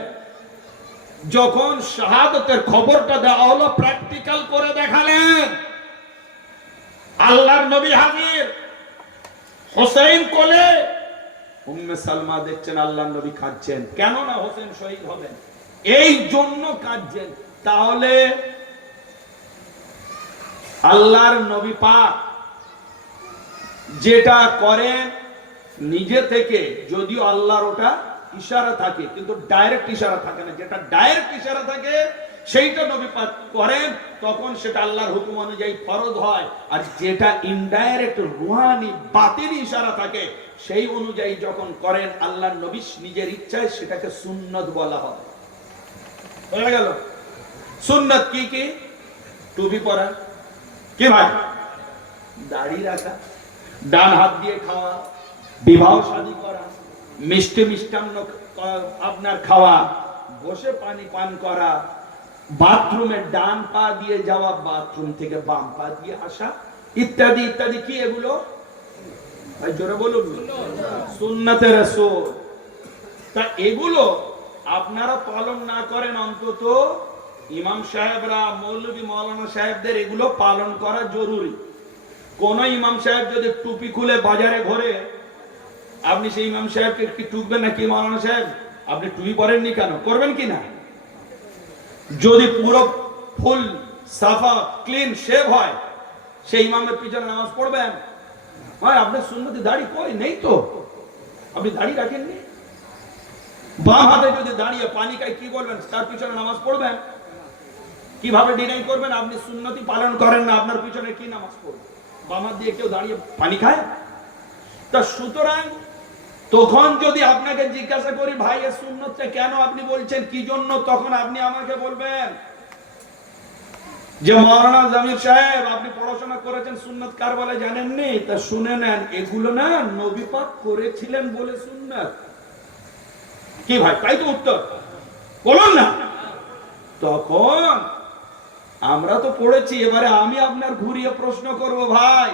যখন শাহাদাতের খবরটা দেওয়া হলো, প্র্যাকটিক্যাল করে দেখালেন। আল্লাহর নবী হাজির, হোসেন কোলে, উম্মে সালমা দেখছেন আল্লাহর নবী কাঁদছেন। কেন না হোসেন শহীদ হবেন, এই জন্য কাঁদছেন। তাহলে আল্লাহর নবী পাক যেটা করেন নিজে থেকে, যদিও আল্লাহর ওটা ইশারা থাকে, কিন্তু ডাইরেক্ট ইশারা থাকে না। যেটা ডাইরেক্ট ইশারা থাকে সেইটা নবী পাক করেন, তখন সেটা আল্লাহর হুকুম অনুযায়ী ফরজ হয়। আর যেটা ইনডাইরেক্ট রুহানি বাতিনি ইশারা থাকে, সেই অনুযায়ী যখন করেন আল্লাহর নবী নিজের ইচ্ছায়, সেটাকে সুন্নত বলা হয়। হয়ে গেল। সুন্নত কি কি? টুপি পরা, কি ভাই? দাড়ি রাখা, ডান হাত দিয়ে খাওয়া, বিবাহ শাদী করা, মিষ্টি মিষ্টান্ন আপনার খাওয়া, বসে পানি পান করা, বাথরুমে ডান পা দিয়ে যাওয়া, বাথরুম থেকে বাম পা দিয়ে আসা, ইত্যাদি ইত্যাদি। কি এগুলো ভাই? জোরে বলুন। সুন্নতে রাসূল। তা এগুলো আপনারা পালন না করেন, অন্তত ইমাম সাহেবরা, মৌলভী মাওলানা সাহেবদের এগুলো পালন করা জরুরি। কোন ইমাম সাহেব যদি টুপি খুলে বাজারে ঘোরে, আপনি সেই ইমাম সাহেবকে কি টুকবেন নাকি? মাওলানা সাহেব আপনি টুপি পরেননি কেন? করবেন কি না? যদি পুরো ফুল সাফা ক্লিন শেভ হয়, সেই ইমামের পিছনে নামাজ পড়বেন? ভাই আপনার সুন্নতি দাড়ি কই? নেই তো, আপনি দাড়ি রাখেননি। বাম হাতে যদি দাঁড়িয়ে পানি খায়, কি বলবেন? তার পিছনে নামাজ পড়বেন? কিভাবে ডিনাই করবেন? আপনি সুন্নতি পালন করেন না, আপনার পিছনে কি নামাজ পড়বেন? বাম হাত দিয়ে কেউ দাঁড়িয়ে পানি খায়? তা সুতরাং তখন যদি আপনাকে জিজ্ঞাসা করি, ভাই এই সুন্নতটা কেন আপনি বলছেন, কি জন্য, তখন আপনি আমাকে বলবেন যে মাওলানা জামির সাহেব আপনি পড়াশোনা করেছেন, সুন্নত কার বলে জানেননি? তা শুনে নেন, এগুলো না নবী পাক করেছিলেন বলে সুন্নত। কি ভাই, তাই তো উত্তর বলুন না। তখন আমরা তো পড়েছি, এবারে আমি আপনার ঘুরিয়ে প্রশ্ন করব, ভাই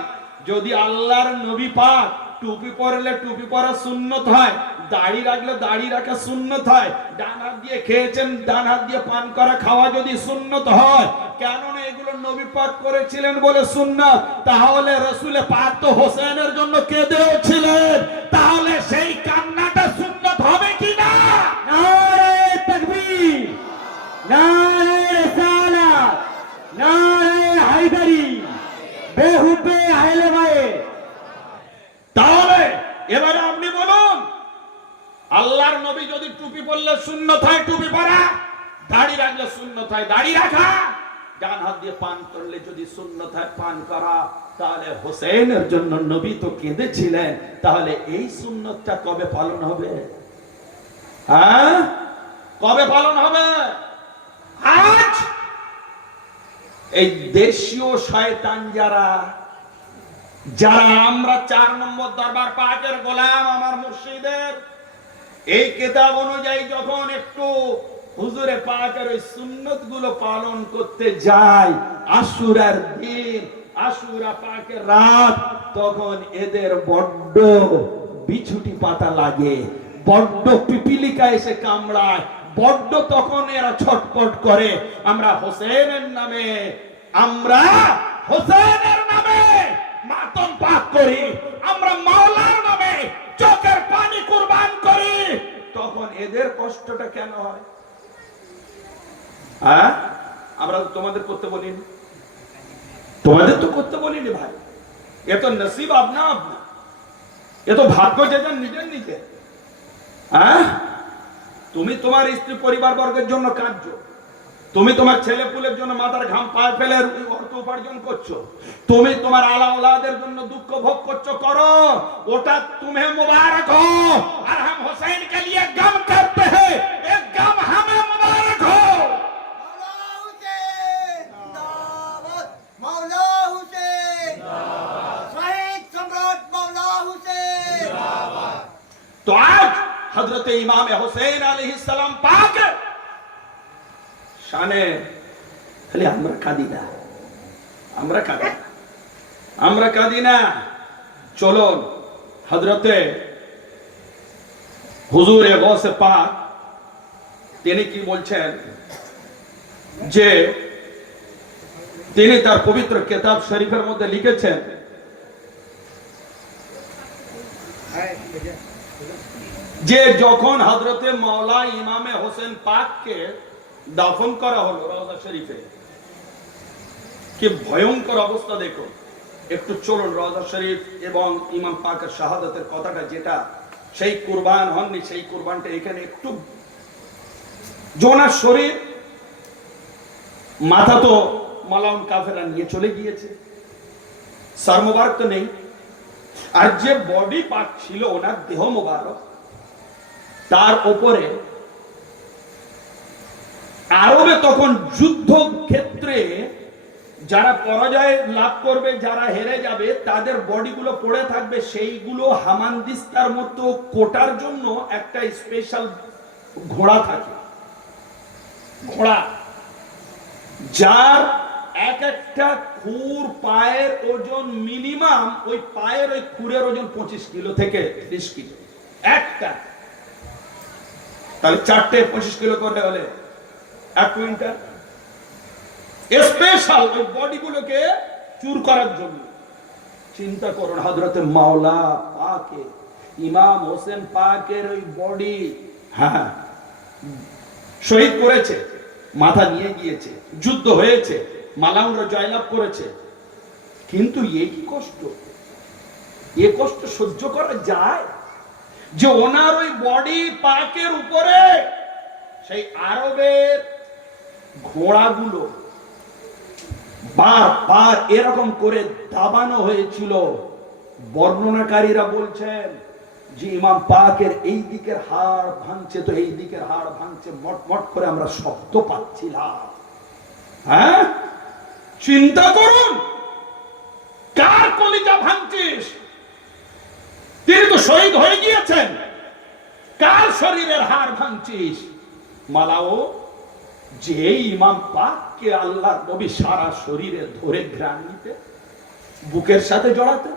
যদি আল্লাহর নবী পাক টুপি পরলে টুপি পরা সুন্নত হয়, দাড়ি রাখলে দাড়ি রাখা সুন্নত হয়, ডান হাত দিয়ে খেয়েছেন ডান হাত দিয়ে পান করা খাওয়া যদি সুন্নত হয়, কেননা এগুলো নবী পাক করেছিলেন বলে সুন্নত, তাহলে রাসূল পাক তো হোসেনের জন্য কেঁদেও ছিলেন, তাহলে সেই কান্নাটা সুন্নত হবে কি না? নারে তাকবীর, নারে রিসালাত, নারে হায়দারি, বেহুবে আহলে বাইত। তাহলে এবারে আপনি বলুন, আল্লাহর নবী যদি টুপি পরলে সুন্নত হয় টুপি পরা, দাড়ি রাখলে সুন্নত হয় দাড়ি রাখা, ডান হাত দিয়ে পান করলে যদি সুন্নত হয় পান করা, তাহলে হোসেনের জন্য নবী তো কেঁদেছিলেন, তাহলে এই সুন্নতটা কবে পালন হবে? হ্যাঁ, কবে পালন হবে? আজ এই দেশীয় শয়তান যারা আমরা 4 নম্বর দরবার পাকের গোলাম, আমার মুর্শিদের এই কিতাব অনুযায়ী যখন একটু হুজুরে পাকের ওই সুন্নত গুলো পালন করতে যাই, আশুরার দিন, আশুরা পাকের রাত, তখন এদের বড্ড বিছুটি পাতা লাগে, বড্ড পিপিলিকা এসে কামড়ায়, বড্ড তখন এরা ছটপট করে। আমরা হোসেনের নামে, আমরা হোসেনের নামে মাতম পাক করি, আমরা মাওলার নামে চোখের পানি কুরবান করি, তখন এদের কষ্টটা কেন হয়? হ্যাঁ, আমরা তো তোমাদের করতে বলিনি, তোমাদের তো করতে বলিনি ভাই, এ তো নসিব আপনা আপনা, এ তো ভাগ্য যে নিজের নিজে। হ্যাঁ, তুমি তোমার স্ত্রী পরিবার বর্গের জন্য কাঁদছো, তুমি তোমার ছেলে পুলের জন্য মাথার ঘাম পায়ে ফেলে অর্থ উপার্জন করছো, তুমি তোমার আলা ওলাদের জন্য দুঃখ ভোগ করছো, করো, ওটা তুমি মুবারক हो, और हम हुसैन के लिए गम करते हैं, एक गम हमें मुबारक हो। मौला हुसैन जिंदाबाद, मौला हुसैन जिंदाबाद, शहीद सम्राट मौला हुसैन जिंदाबाद। तो आज हजरत इमाम हुसैन अलैहिस्सलाम पाक शाने खाली আমরা কাঁদি না, আমরা কাঁদি না, আমরা কাঁদি না। চলুন হযরতে হুজুরে গৌসে পাক তিনি কি বলছেন, যে তিনি তার পবিত্র কিতাব শরীফের মধ্যে লিখেছেন, যে যখন হযরতে মাওলা ইমামে হোসেন পাককে দাফন করা হলো রওজা শরীফে, কি ভয়ঙ্কর অবস্থা দেখো, একটু চলুন রওজা শরীফ এবং ইমাম পাকের শাহাদাতের কথাটা, যেটা সেই কুরবান হননি, সেই কুরবানটা এখানে একটু। জোনার শরীর মাথা তো মালাউন কাফেররা নিয়ে চলে গিয়েছে, সর মোবারক তো নেই, আর যে বডি পার্ট ছিল ওনার দেহ মোবারক, তার উপরে আরবে তখন যুদ্ধ ক্ষেত্রে যারা পরাজয় লাভ করবে, যারা হেরে যাবে, তাদের বডিগুলো পড়ে থাকবে, সেইগুলো হামানদিস্তার মতো কোটার জন্য একটা স্পেশাল ঘোড়া থাকে, ঘোড়া যার এক একটা খুর পায়ের ওজন মিনিমাম, ওই পায়ের ওই খুরের ওজন 25 কিলো থেকে 30 কিলো একটা, তাহলে 4টে 25 কিলো করে হলে 1 কুইন্টাল। স্পেশাল ওই বডিগুলোকে চুর করার জন্য। চিন্তা করুন, হযরতে মাওলা পাকে ইমাম হোসেন পাকের ওই বডি, হ্যাঁ, শহীদ করেছে, মাথা নিয়ে গিয়েছে, যুদ্ধ হয়েছে, মালাউনরা জয়লাভ করেছে, কিন্তু এই কি কষ্ট, এ কষ্ট সহ্য করা যায়? যে ওনার ওই বডি পাকের উপরে সেই আরবের ঘোড়াগুলো বারবার এরকম করে দাবানো হয়েছিল। বর্ণনাকারীরা বলছেন যে ইমাম পাকের এই দিকের হাড় ভাঙছে, তো এই দিকের হাড় ভাঙছে, মটমট করে আমরা শব্দ পাচ্ছিলাম। হ্যাঁ, চিন্তা করুন, কার কলিজা ভাঙছিস? তিনি তো শহীদ হয়ে গিয়েছেন, কার শরীরের হাড় ভাঙছিস? মালাও যে ইমাম পাককে আল্লাহর নবী সারা শরীরে ধরে ঘ্রাণ নিতে, বুকের সাথে জড়াতে,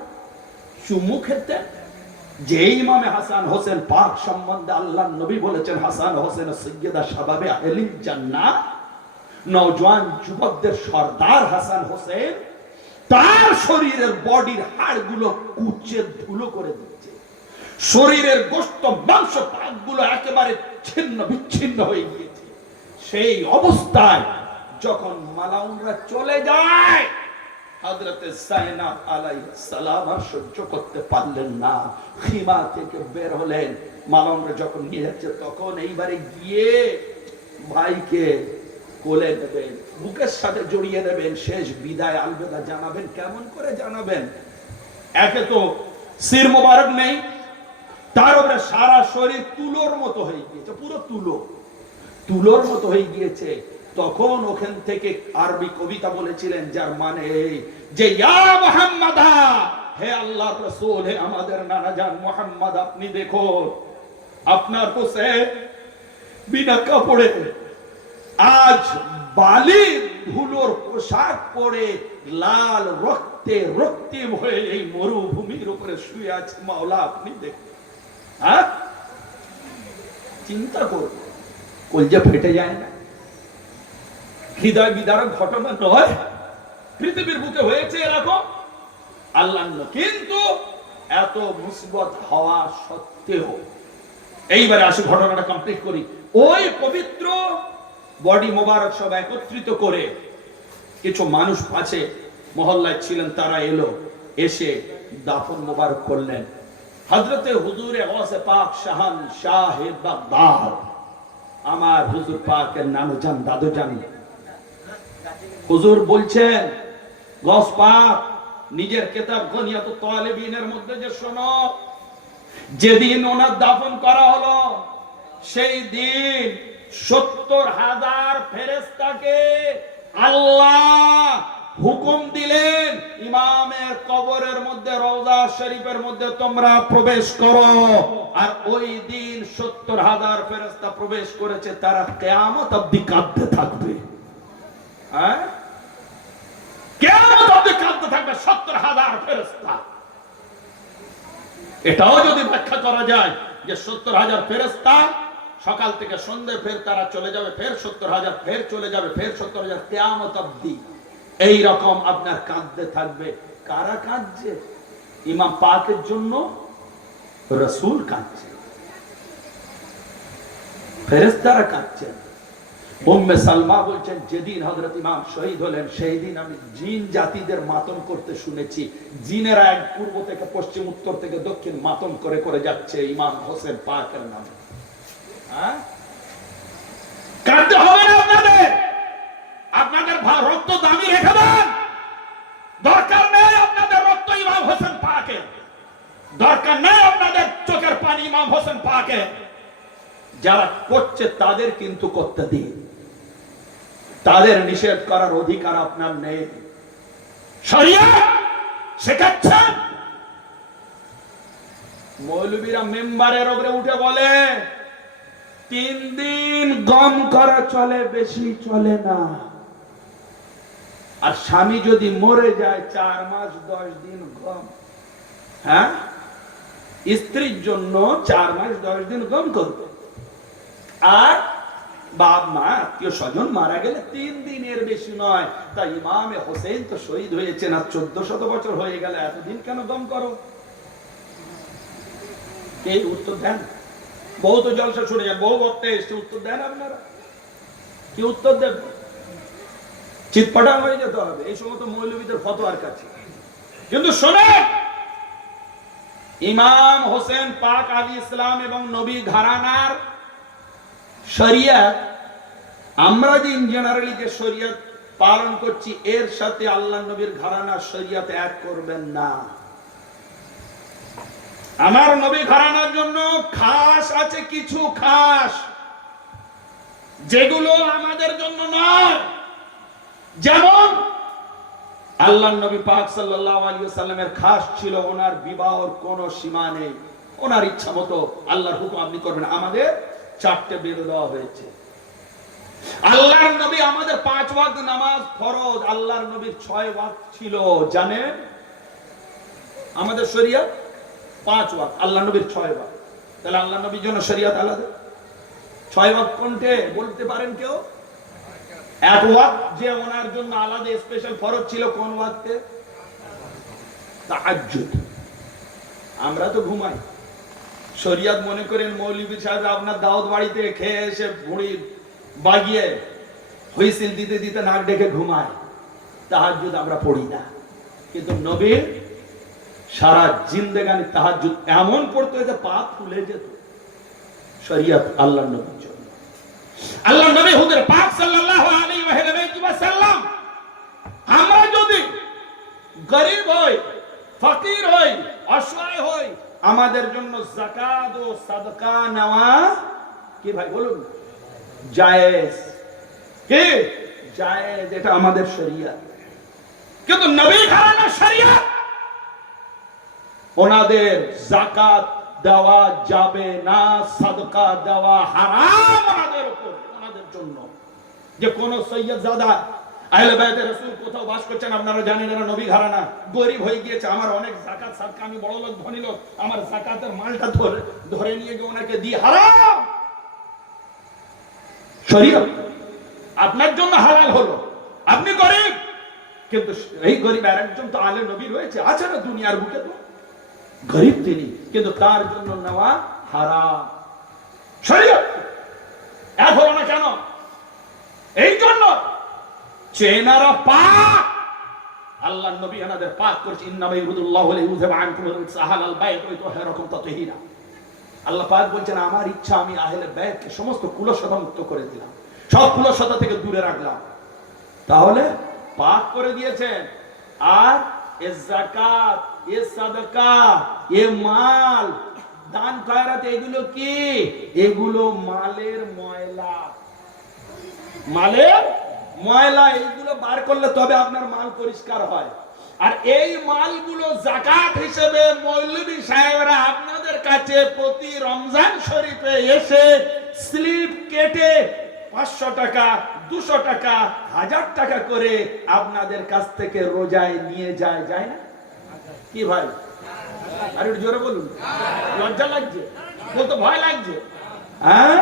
চুমু খেতে, যে ইমামে হাসান হোসেন পাক সম্বন্ধে আল্লাহর নবী বলেছেন হাসান হোসেন সৈয়দা শাবাবে আহলিল জান্নাহ, নওজোয়ান যুবকদের সর্দার হাসান হোসেন, তার শরীরের বডির হাড়গুলো কুচে ধুলো করে দিচ্ছে, শরীরের গোশত মাংস ভাগগুলো একেবারে ছিন্ন বিচ্ছিন্ন হয়ে গিয়েছে। সেই অবস্থায় যখন মালাউনরা চলে যায়, হযরতে যায়েনব আলাইহিস সালাম আর সহ্য করতে পারলেন না, খিমা থেকে বের হলেন। মালাউনরা যখন নিয়ে যাচ্ছে, তখন এইবারে গিয়ে ভাইকে কোলে নেবেন, বুকের সাথে জড়িয়ে নেবেন, শেষ বিদায় আলবেদা জানাবেন। কেমন করে জানাবেন? একে তো সির মোবারক নেই, তার উপরে সারা শরীর তুলোর মতো হয়ে গিয়েছে, পুরো তুলোর মতো হয়ে গিয়েছে। তখন ওখান থেকে আরবি কবিতা বলেছিলেন, যার মানে যে ইয়া মুহাম্মাদা, হে আল্লাহর রাসূল, হে আমাদের নানা জান মুহাম্মদ, আপনি দেখুন আপনার কোসে বিনা কাপড়ে আজ বালি ধুলোর পোশাক পরে লাল রক্তে রক্তিম হয়ে এই মরুভূমির উপরে শুয়ে আছে মাওলা, আপনি দেখুন। হ্যাঁ, চিন্তা করুন, কলজা ফেটে যায় না? হৃদয় বিদারক ঘটনা নয়? পৃথিবীর বুকে হয়েছে এরকম আল্লাহ, কিন্তু এত মুসিবত হওয়া সত্ত্বেও। এইবারে আসি, ঘটনাটা কমপ্লিট করি। ওই পবিত্র বডি মোবারক সব একত্রিত করে কিছু মানুষ পাশে মহল্লায় ছিলেন, তারা এলো, এসে দাফন মোবারক করলেন। হযরতে হুজুরে গৌসে পাক শাহান শাহে বাগদাদ, আমার হুজুর পাকের নানু জান দাদু জান, হুজুর বলছেন, গৌস পাক নিজের কিতাব গনিয়াতুত তালিবিনের মধ্যে যে শোনো, যেদিন ওনার দাফন করা হলো, সেই দিন 70,000 ফেরেশতাকে আল্লাহ হুকুম দিলেন, ইমামের কবরের মধ্যে, রওজা শরীফের মধ্যে তোমরা প্রবেশ করো। আর ওই দিন 70,000 ফেরেশতা প্রবেশ করেছে, তারা কিয়ামত অবধি কাঁদতে থাকবে। হ্যাঁ, কিয়ামত অবধি কাঁদতে থাকবে 70,000 ফেরেশতা। এটাও যদি ব্যাখ্যা করা যায় যে 70,000 ফেরেশতা সকাল থেকে সন্ধ্যে, ফের তারা চলে যাবে, ফের 70,000 ফের চলে যাবে, ফের 70,000 কিয়ামত অবধি এই রকম আপনার কাঁদতে থাকবে। কারা কাঁদছে? ইমাম পাকের জন্য রাসূল কাঁদছে, ফেরেশতারা কাঁদছেন। উম্মে সালমা বলছেন, যেদিন হযরত ইমাম শহীদ হলেন সেই দিন আমি জিন জাতিদের মাতম করতে শুনেছি। জিনেরা এক পূর্ব থেকে পশ্চিম, উত্তর থেকে দক্ষিণ মাতম করে করে যাচ্ছে ইমাম হোসেন পাকের নামে। হ্যাঁ, কাঁদতে হবে না আপনাদের, আপনাদের রক্ত দামি রেখে দেন। দরকার নেই আপনাদের রক্ত ইমাম হোসেন পাকের, দরকার নেই আপনাদের চোখের পানি ইমাম হোসেন পাকের। যারা করছে তাদের কিন্তু করতে দিন, তাদের নিষেধ করার অধিকার আপনার নেই। শরিয়ত শেখাচ্ছেন, মৌলবীরা মেম্বারের উপরে উঠে বলে 3 দিন গম করা চলে, বেশি চলে না। আর স্বামী যদি মরে যায় 4 মাস 10 দিন গম, হ্যাঁ, স্ত্রীর জন্য 4 মাস 10 দিন গম করবে। আর বাপ মা আত্মীয় স্বজন মারা গেলে 3 দিনের বেশি নয়। তাই ইমামে হোসেন তো শহীদ হয়েছেন আর 1400 বছর হয়ে গেল, এতদিন কেন গম করো? কে উত্তর দেন? বহু তো জলসা শুনে যান, বহু বক্তা এসছে, উত্তর দেন আপনারা? কি উত্তর দেবেন? চিৎপাটা হয়ে যেতে হবে এই সমস্ত মৌলবীদের ফতোয়ার কাছে। কিন্তু শোনেন, ইমাম হোসেন পাক আলী ইসলাম এবং নবী ঘরানার শরিয়ত, আমরা যে জেনারেলি যে শরিয়ত পালন করছি এর সাথে আল্লাহ নবীর ঘরানার শরিয়ত এক করবেন না। আমার নবী ঘরানার জন্য খাস আছে কিছু খাস, যেগুলো আমাদের জন্য নয়। যেমন আল্লাহ নবী পাক সাল্লাল্লাহু আলাইহি ওয়াসাল্লামের খাস ছিল ওনার বিবাহর কোনো সীমা নেই, ওনার ইচ্ছা মতো আল্লাহর হুকুম আপনি করবেন। আমাদের 4টে বেঁধে দেওয়া হয়েছে। আল্লাহর নবী আমাদের 5 ওয়াক্ত নামাজ ফরজ, আল্লাহর নবীর 6 ওয়াক্ত ছিল। জানেন আমাদের শরিয়ত 5 ওয়াক্ত, আল্লাহর নবীর 6 ওয়াক্ত। তাহলে আল্লাহর নবীর জন্য শরিয়ত আলাদা। 6 ওয়াক্ত কোনটে বলতে পারেন কেউ? 1 ওয়াক্ত যে ওনার জন্য আলাদা স্পেশাল ফরজ ছিল, কোন ওয়াক্তে? তাহাজ্জুদ। আমরা তো ঘুমাই। শরিয়ত মনে করেন মৌলভী সাহেব আপনার দাওয়াত বাড়িতে খেয়ে এসে ভুঁড়ি বাগিয়ে হুইসেল দিতে দিতে নাক ডেকে ঘুমায়, তাহাজ্জুদ আমরা পড়ি না। কিন্তু নবীর সারা জিন্দেগানি তাহাজ্জুদ এমন পড়তো যে পা ফুলে যেত। শরিয়ত আল্লাহর নবীর জন্য। আল্লাহর নবী হুজুর পাক সাল্লাল্লাহু আলাইহি ওয়া সাল্লাম, আমরা যদি গরীব হই, ফকির হই, অসহায় হই, আমাদের জন্য যাকাত ও সাদকা নেওয়া কি ভাই বলুন না, জায়েজ। কি জায়েজ? এটা আমাদের শরিয়ত। কিন্তু নবী ঘরানার শরিয়ত, ওনাদের যাকাত দেওয়া যাবে না, সাদকা দেওয়া হারাম ওনাদের উপর, ওনাদের জন্য। যে কোন সৈয়দজাদা আহলে বাইতে রাসূল কোথাও বাস করছেন আপনারা জানেন, এরা নবী ঘরানা, গরীব হয়ে গিয়েছে, আমার অনেক যাকাত সাদকা, আমি বড় লোক ধনী লোক, আমার যাকাতের মালটা ধরে নিয়ে গিয়ে ওনাকে দিয়ে হারাম। শরীয়ত আপনার জন্য হালাল হলো, আপনি গরীব, কিন্তু এই গরীব আর একজন তো আলে নবী রয়েছে, আছে না দুনিয়ার বুকে, তো গরীব তিনি, কিন্তু তার জন্য নেওয়া হারাম। শরীয়ত এক হলো না কেন? এই জন্য চেনারা পাক, আল্লাহ নবী এনাদের পাক করেছে। ইন্নামা ইউরিদুল্লাহু লিইউযহিবা আনকুম রিজসা আহলাল বাইত ওয়া ইউতাহহিরাকুম তাতহীরা। আল্লাহ পাক বলেন আমার ইচ্ছা আমি আহলে বাইতকে সমস্ত কুলশতা মুক্ত করে দিলাম, সব কুলশতা থেকে দূরে রাখলাম। তাহলে পাক করে দিয়েছেন। আর এ যাকাত, এ সাদকা, এ মাল, দান খয়রাত, এগুলো কি? এগুলো মালের ময়লা, মালের ময়লা। এইগুলো বার করলে তবে আপনার মাল পরিষ্কার হয়। আর এই মালগুলো যাকাত হিসেবে মৌলভী সাহেবরা আপনাদের কাছে প্রতি রমজান শরীফে এসে স্লিপ কেটে 500 টাকা, 200 টাকা, 1000 টাকা করে আপনাদের কাছ থেকে রোজায় নিয়ে যায়, যায় না? কি ভাই আর একটু জোরে বলুন, লজ্জা লাগছে বলতে, ভয় লাগছে? হ্যাঁ,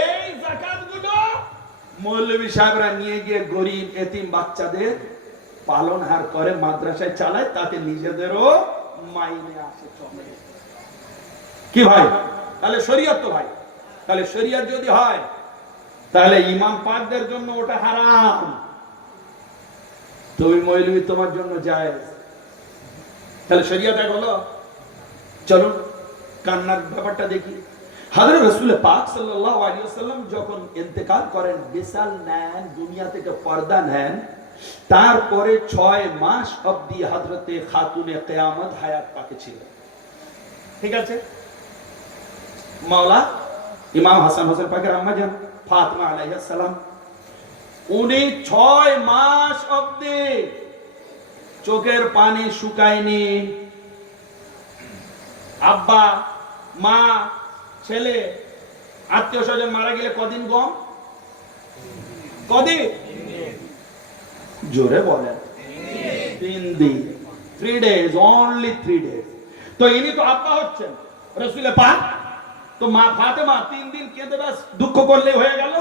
এই যাকাতগুলো মৌলভী সাহেবরা নিয়ে গিয়ে গরিব এতিম বাচ্চাদের পালনহার করে, মাদ্রাসায় চালায়, তাতে নিজেদেরও মাইনে আসে, চলে। কি ভাই? তাহলে শরীয়ত তো ভাই, তাহলে শরীয়ত যদি হয় তাহলে ইমাম পাকদের জন্য ওটা হারাম, তুমি মৌলবী তোমার জন্য জায়েজ। তাহলে শরিয়াত এক হলো। চলুন কান্নার ব্যাপারটা দেখি। হযরত রাসূল পাক সাল্লাল্লাহু আলাইহি ওয়াসাল্লাম যখন ইন্তেকাল করেন, বিসাল নেন, দুনিয়া থেকে পর্দা নেন, তারপরে 6 মাস অবধি হযরতে খাতুনে কিয়ামত হায়াত পাকে ছিলেন। ঠিক আছে, মাওলা ইমাম হাসান হোসেন পাকের আম্মা জান ফাতেমা আলাইহিস সালাম, উনি 6 মাস অবধি চোখের পানি শুকায়নি। আব্বা, মা, ছেলে, আত্মীয় স্বজন মারা গেলে কদিন গম? কদিন? জোরে বলেন। 3 দিন। 3 days, only 3 days। তো ইনি তো আব্বা হচ্ছেন রাসূল পাক, তো মা ফাতেমা 3 দিন কেঁদে বাস দুঃখ করলে হয়ে গেল?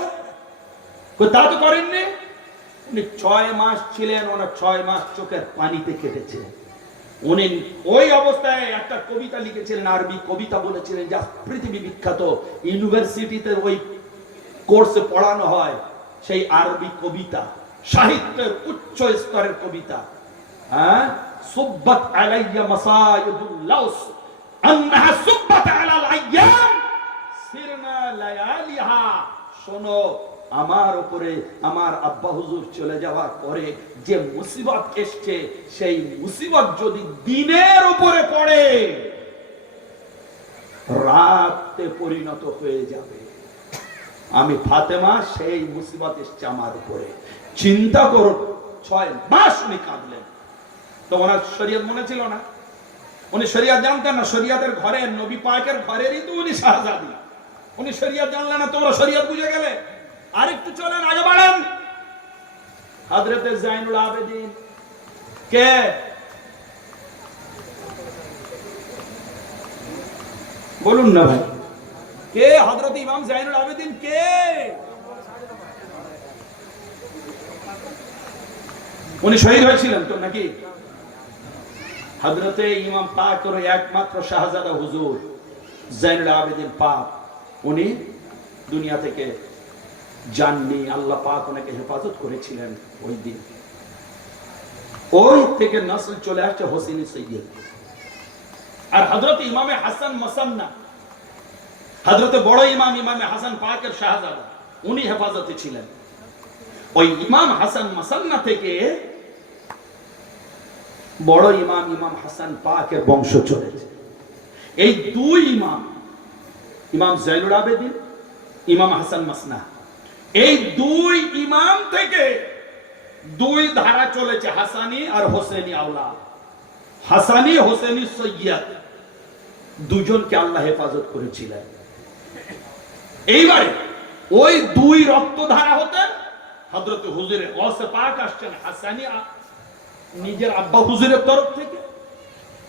তা তো করেননি। উনি 6 মাস ছিলেন, ওনার 6 মাস চোখের পানিতে কেটেছে। উনি ওই অবস্থায় একটা কবিতা লিখেছিলেন, আরবি কবিতা বলেছিলেন, যা পৃথিবী বিখ্যাত, ইউনিভার্সিটিতে ওই কোর্সে পড়ানো হয়, সেই আরবি কবিতা, সাহিত্যের উচ্চ স্তরের কবিতা। হ্যাঁ, সুব্বাত আলাইয়া মাসাইদুল লাউস আন্নাহা সুব্বাত আলাল আইয়াম সিরনা লায়ালিহা। শোনো, আমার উপরে আমার আব্বা হুজুর চলে যাওয়ার পরে যে মুসিবত এসছে, সেই মুসিবত যদি দিনের উপরে পড়ে রাতে পরিণত হয়ে যাবে। আমি ফাতেমা, সেই মুসিবত এসছে আমার উপরে। চিন্তা করো, 6 মাস উনি কাঁদলেন। তো ওনার শরীয়ত মনে ছিল না, উনি শরীয়ত জানতেন না। শরীয়তের ঘরে, নবী পাকের ঘরেরই তো উনি শাহজাদি, উনি শরীয়ত জানলেন না। তোমরা শরীয়ত বুঝে গেলে। আরেকটু চলেন, আগে বাড়েন। হযরতে জাইনুল আবেদিন কে? বলুন না ভাই, কে হযরত ইমাম জাইনুল আবেদিন কে? উনি শহীদ হয়েছিলেন তো নাকি? হযরতে ইমাম পাকের একমাত্র শাহজাদা হুজুর জাইনুল আবেদিন পাক, উনি দুনিয়া থেকে জাননি। আল্লাহ পাক ওনাকে হেফাজত করেছিলেন। ওই দিন ওই থেকে নসল চলে আসছে হোসেনি সৈয়দ। আর হযরত ইমামে হাসান মাসান্না, হযরত বড় ইমাম ইমামে হাসান পাকের শাহজাদা, উনি হেফাজতে ছিলেন। ওই ইমাম হাসান মাসান্না থেকে বড় ইমাম ইমাম হাসান পাকের বংশ চলেছে। এই 2 ইমাম, ইমাম জাইনুল আবেদিন, ইমাম হাসান মাসনা, এই 2 ইমাম থেকে 2 ধারা চলেছে, হাসানি আর হোসেনি আওলাদ। হাসানি হোসেনি সৈয়দ দুজনকে আল্লাহ হেফাজত করেছিলেন। এইবারে ওই 2 রক্ত ধারা হতেন হযরত হুজুরে গৌসে পাক আসছেন হাসানি নিজের আব্বা হুজুরের তরফ থেকে,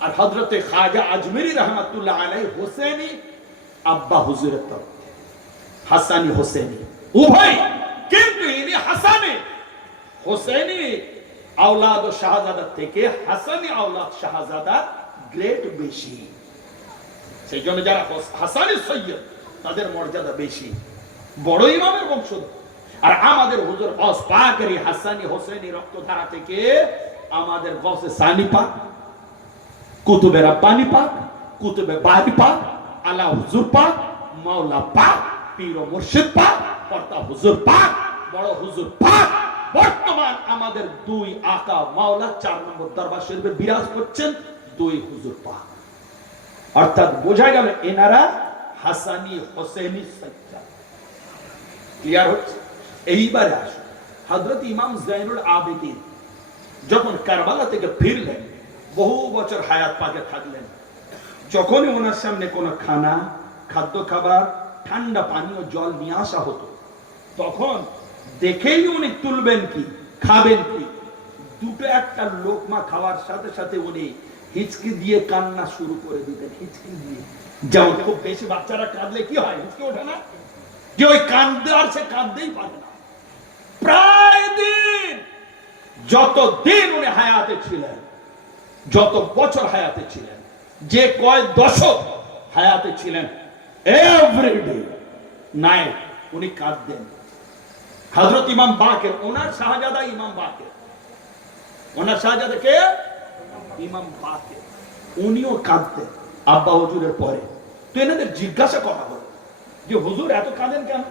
আর হযরতে খাজা আজমেরি রহমাতুল্লাহ আলাইহি হোসেনি আব্বা হুজুরের তরফ থেকে। হাসানি হোসেনি উভয়, কিন্তু ইনি হাসানি হোসেনি আওলাদ ও শাহজাদা থেকে হাসানি আওলাদ শাহজাদা গ্রেড বেশি। সেই জন্য যারা হাসানি সৈয়দ তাদের মর্যাদা বেশি, বড় ইমামের বংশধর। আর আমাদের হুজুর গৌস পাকের হাসানি হোসেনি রক্তধারা থেকে আমাদের গৌসে সানি পাক, কুতুবে রাব্বানি পাক, কুতুবে বারি পাক, আলা হুজুর পাক, মাওলা পাক, পীর ও মুর্শিদ পাক, কর্তা হুজুর পাক, বড় হুজুর পাক, বর্তমান আমাদের 2 আকা মাওলা 4 নম্বর দরবার শরীফে বিরাজ করছেন 2 হুজুর পাক। অর্থাৎ বোঝা গেল এনারা হাসানি হোসেনি সচ্চা। ক্লিয়ার হচ্ছে? এইবারে আসুন, হযরত ইমাম জাইনুল আবেদিন যখন কারবালা থেকে ফিরলেন, বহু বছর হায়াত পাকে থাকলেন, যখনই ওনার সামনে কোনো খানা, খাদ্য খাবার, ঠান্ডা পানীয় জল নিয়ে আসা হতো, তখন দেখেই উনি তুলবেন কি, খাবেন কি, 2-1টা লোকমা খাওয়ার সাথে সাথে উনি হিচকি দিয়ে কান্না শুরু করে দিতেন। হিচকি দিয়ে, যেমন খুব বেশি বাচ্চারা কাঁদলে কি হয়, হিচকি ওঠে না, যে ওই কাঁদতে আর সে কাঁদতেই পারে না। প্রায় দিন, যত দিন উনি হায়াতে ছিলেন, যত বছর হায়াতে ছিলেন, যে কয় দশক হায়াতে ছিলেন, এভরিডে নাইট উনি কাঁদতেন। হযরত ইমাম বাকের, ওনার শাহজাদা ইমাম বাকের, ওনার শাহজাদা কে? ইমাম বাকের। উনিও কাঁদতেন আব্বা হুজুরের পরে। তো এনাদের জিজ্ঞাসা করা হলো যে হুজুর এত কাঁদেন কেন,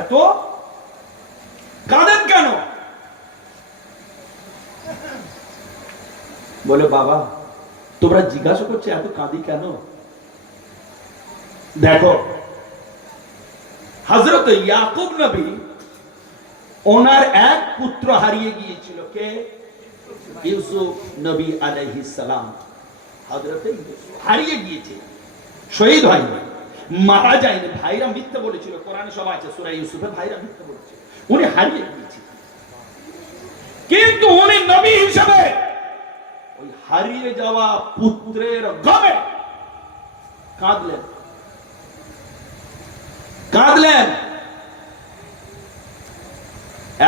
এত কাঁদেন কেন? বলে বাবা তোমরা জিজ্ঞাসা করছো এত কাঁদি কেন? দেখো হযরত ইয়াকুব নবী, ওনার এক পুত্র হারিয়ে গিয়েছিল, কে? ইউসুফ নবী আলাইহিস সালাম। হযরত ইউসুফ হারিয়ে গিয়েছে, শহীদ হয়নি, মারা যায়নি। ভাইরা মিথ্যা বলেছিল, কোরআনে সব আছে, সূরা ইউসুফে ভাইরা মিথ্যা বলেছে। উনি হারিয়ে গিয়েছে, কিন্তু উনি নবী হিসেবে ওই হারিয়ে যাওয়া পুত্রের গমে কাঁদলেন, কাঁদলেন,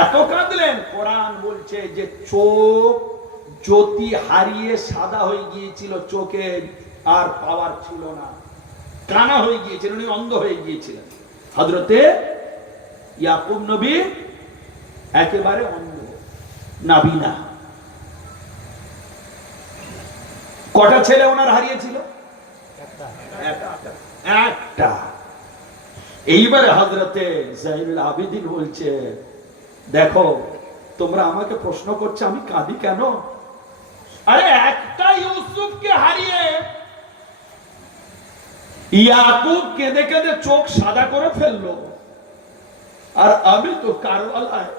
এত কাঁদলেন, কোরআন বলছে যে চোখ জ্যোতি হারিয়ে সাদা হয়ে গিয়েছিল, চোখে আর পাওয়ার ছিল না, কানা হয়ে গিয়েছিলেন, উনি অন্ধ হয়ে গিয়েছিলেন। হযরতে ইয়াকুব নবী একেবারে অন্ধ, নাবিনা। কটা ছেলে ওনার হারিয়েছিল? একটা। এইবারে হযরতে যায়নুল আবেদিন বলছে দেখো তোমরা আমাকে প্রশ্ন করছো আমি কাঁদি কেন? আরে একটা ইউসুফকে হারিয়ে ইয়াকুব কেঁদে কেঁদে চোখ সাদা করে ফেললো, আর আমি তো কারবালায়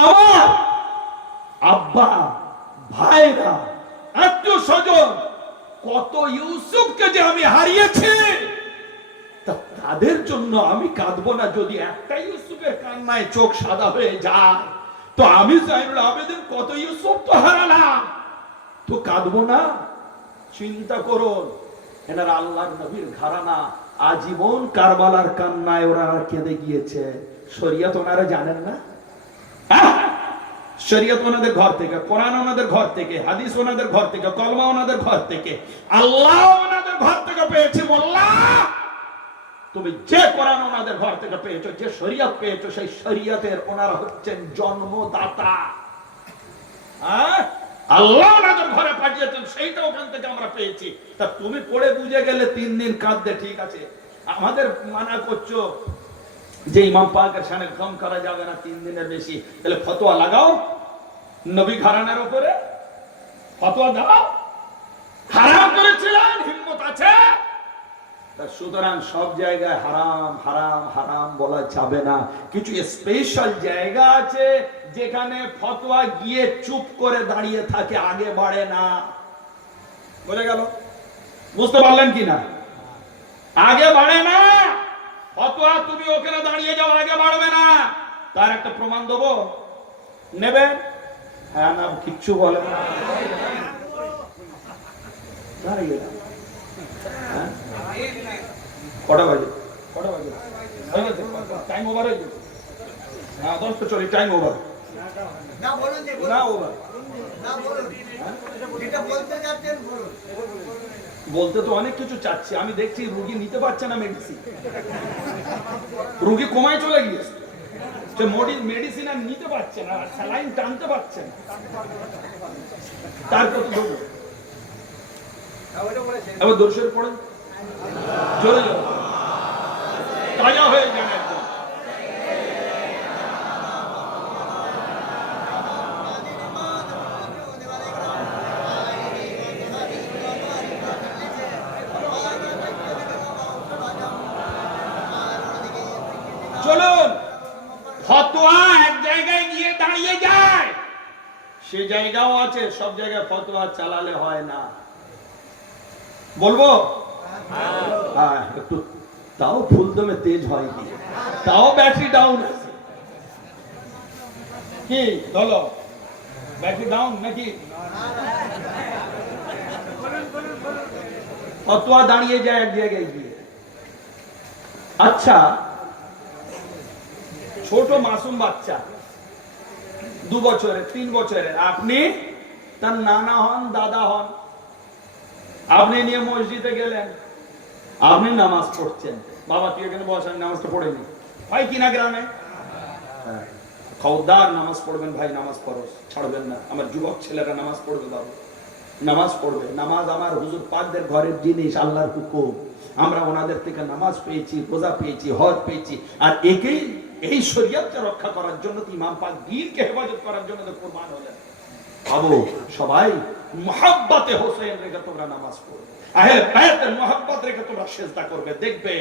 আমার আব্বা, ভাইরা, আত্মীয় স্বজন, কত ইউসুফকে যে আমি হারিয়েছি, তাদের জন্য আমি কাঁদবো না? যদি একটা ইউসুফের কান্নায় চোখ সাদা হয়ে যায়, তো আমি যায়নুল আবেদিন কত ইউসুফ তো হারালাম, তো কাঁদবো না? চিন্তা করুন, এনারা আল্লাহর নবীর ঘরানা, আজীবন কারবালার কান্নায় ওরা কেঁদে গিয়েছে। শরীয়ত ওনারা জানেন না? শরীয়ত ওনাদের ঘর থেকে, কোরআন ওনাদের ঘর থেকে, হাদিস ওনাদের ঘর থেকে, কলমা ওনাদের ঘর থেকে, আল্লাহ ওনাদের ঘর থেকে পেয়েছে। মোল্লা তুমি যে কোরআন ওনাদের ঘর থেকে পেয়েছো, যে শরীয়ত পেয়েছো, সেই শরীয়তের ওনারা হচ্ছেন জন্মদাতা। আল্লাহ ওনাদের ঘরে পাঠিয়েছেন, সেইটা ওখান থেকে আমরা পেয়েছি। তা তুমি পড়ে বুঝে গেলে 3 দিন কাঁদতে, ঠিক আছে, আমাদের মানা করছো যে ইমাম পাকের শানে কম করা যাবে না 3 দিনের বেশি, তাহলে ফতোয়া লাগাও নবী ঘরানার উপরে, ফতোয়া দাও। হারাম করেছিলেন, হিম্মত আছে। সুতরাং সব জায়গায় হারাম হারাম হারাম বলা যাবে না। কিছু স্পেশাল জায়গা আছে যেখানে ফতোয়া গিয়ে চুপ করে দাঁড়িয়ে থাকে, আগে বাড়ে না। বুঝে গেল? বুঝতে পারলেন কিনা? আগে বাড়ে না ফতোয়া, তুমি ওখানে দাঁড়িয়ে যাও, আগে বাড়বে না। তার একটা প্রমাণ দেবো, নেবেন? হ্যাঁ না, কিচ্ছু বলে না, দাঁড়িয়ে না। কটা বাজে? কটা বাজে? টাইম ওভার হয়ে গেছে। হ্যাঁ 10 তো চলি, টাইম ওভার না, বলুন যে না, ওভার না, বলুন যেটা বলতে যাচ্ছেন বলুন। বলতে তো অনেক কিছু চাচ্ছি, আমি দেখছি রুগী নিতে পারছে না মেডিসিন, রুগী কমায় চলে গিয়েছে, মেডিসিন আর নিতে পারছে না, স্যালাইন টানতে পারছে না, তার কত দেবো? এবার দর্শক পড়েন, চলে যাও, তাজা হয়ে যান একদম। চলুন, ফতোয়া এক জায়গায় গিয়ে দাঁড়িয়ে যায়, সে জায়গাও আছে, সব জায়গায় ফতোয়া চালালে হয় না। বলবো? হ্যাঁ, একটু তাও ফুলদমে তেজ হয়নি, তাও ব্যাটারি ডাউন আছে। কি বলো, ব্যাটারি ডাউন নাকি? ফতোয়া দাঁড়িয়ে যায় এক জায়গায় গিয়ে। আচ্ছা, ছোট মাসুম বাচ্চা, 2 বছরের, 3 বছরের, আপনি তার নানা হন, দাদা হন, আপনি নিয়ে মসজিদে গেলেন, আপনি নামাজ পড়ছেন, বাবা তুই এখানে বস, আমি নামাজটা পড়ে নি, হয় কিনা গ্রামে? হ্যাঁ, খবরদার নামাজ পড়বেন ভাই, নামাজ ফরজ ছাড়বেন না। আমার যুবক ছেলেরা নামাজ পড়বে বাবু, নামাজ পড়বে। নামাজ আমার হুজুর পাকদের ঘরের জিনিস, আল্লাহর হুকুম। আমরা ওনাদের থেকে নামাজ পেয়েছি, রোজা পেয়েছি, হজ পেয়েছি। আর একেই এই শরীয়তকে রক্ষা করার জন্য ইমাম পাক দ্বীনকে হেফাজত করার জন্য কুরবান হলেন। বাবু সবাই মুহাব্বতে হোসেন রেখে তোমরা নামাজ পড়বে, আহলে বায়াতের মুহাব্বত রেখে তোমরা সিজদা করবে। দেখবে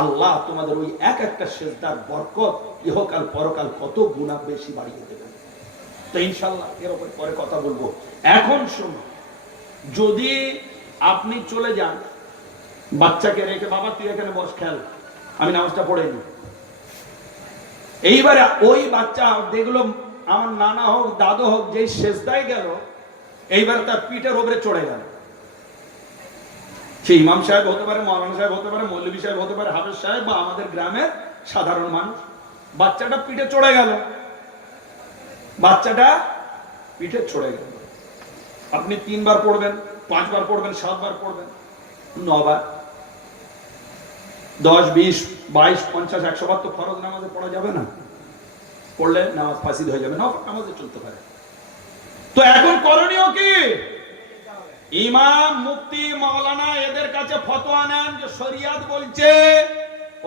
আল্লাহ তোমাদের ওই এক একটা সিজদার বরকত ইহকাল পরকাল কত গুণা বেশি বাড়িয়ে দেবে। তো ইনশাআল্লাহ এর উপর পরে কথা বলবো। এখন শুনুন, যদি আপনি চলে যান বাচ্চাকে রেখে, বাবা তুই এখানে বস খেল, আমি নামাজটা পড়ে নি, এইবারে ওই বাচ্চা দেখলো আমার নানা হোক দাদু হোক যে সেজদায় গেল, এইবারে তার পিঠের উপরে চড়ে গেল। সে ইমাম সাহেব হতে পারে, মৌলানা সাহেব হতে পারে, মৌলভী সাহেব হতে পারে, হাফেজ সাহেব বা আমাদের গ্রামের সাধারণ মানুষ। বাচ্চাটা পিঠে চড়ে গেল, বাচ্চাটা পিঠে চড়ে গেল। আপনি 3 বার পড়বেন, 5 বার পড়বেন, 7 বার পড়বেন, 9 বার, 10, 20, 22, 50, 100 বার তো ফরজ নামাজে পড়া যাবে না। পড়লে নামাজ ফাসিদ হয়ে যাবে, নফল নামাজে চলতে পারে। তো এখন করণীয় কি? ইমাম, মুফতি, মাওলানা এদের কাছে ফতোয়া নেন যে শরিয়ত বলছে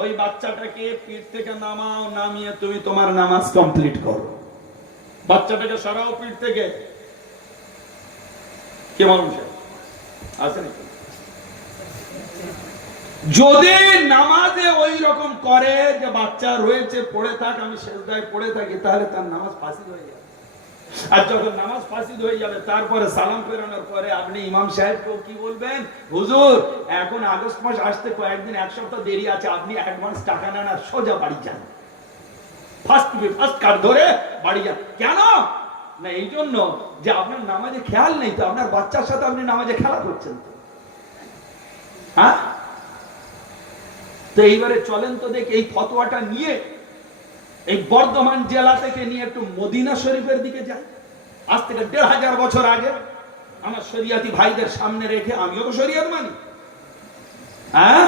ওই বাচ্চাটাকে পিঠ থেকে নামাও, নামিয়ে তুমি তোমার নামাজ কমপ্লিট করো। বাচ্চাটাকে সরাও পিঠ থেকে। কে মানুষ আছে নাকি? যদি নামাজে ওই রকম করে যে বাচ্চা রয়েছে পড়ে থাক, আমি সেজদায় পড়ে থাকি, তাহলে তার নামাজ ফাসিদ হয়ে যাবে। আর যখন নামাজ ফাসিদ হয়ে যাবে তারপরে সালাম ফেরানোর পরে আপনি ইমাম সাহেবকেও কি বলবেন? হুজুর এখন আগস্ট মাস আসতে কয়েকদিন, 1 সপ্তাহ দেরি আছে, আপনি অ্যাডভান্স টাকা নেন আর সোজা বাড়ি যান, ফার্স্ট কার্ড ধরে বাড়ি যান। কেন না? এই জন্য যে আপনার নামাজে খেয়াল নেই, তো আপনার বাচ্চার সাথে আপনি নামাজে খেলা করছেন। হ্যাঁ, তো এইবারে চলেন তো দেখি এই ফতোয়াটা নিয়ে এই বর্ধমান জেলা থেকে নিয়ে একটু মদিনা শরীফের দিকে যাই। আজ থেকে 1500 বছর আগে আমার শরিয়াতি ভাইদের সামনে রেখে, আমিও তো শরিয়ত মানি, হ্যাঁ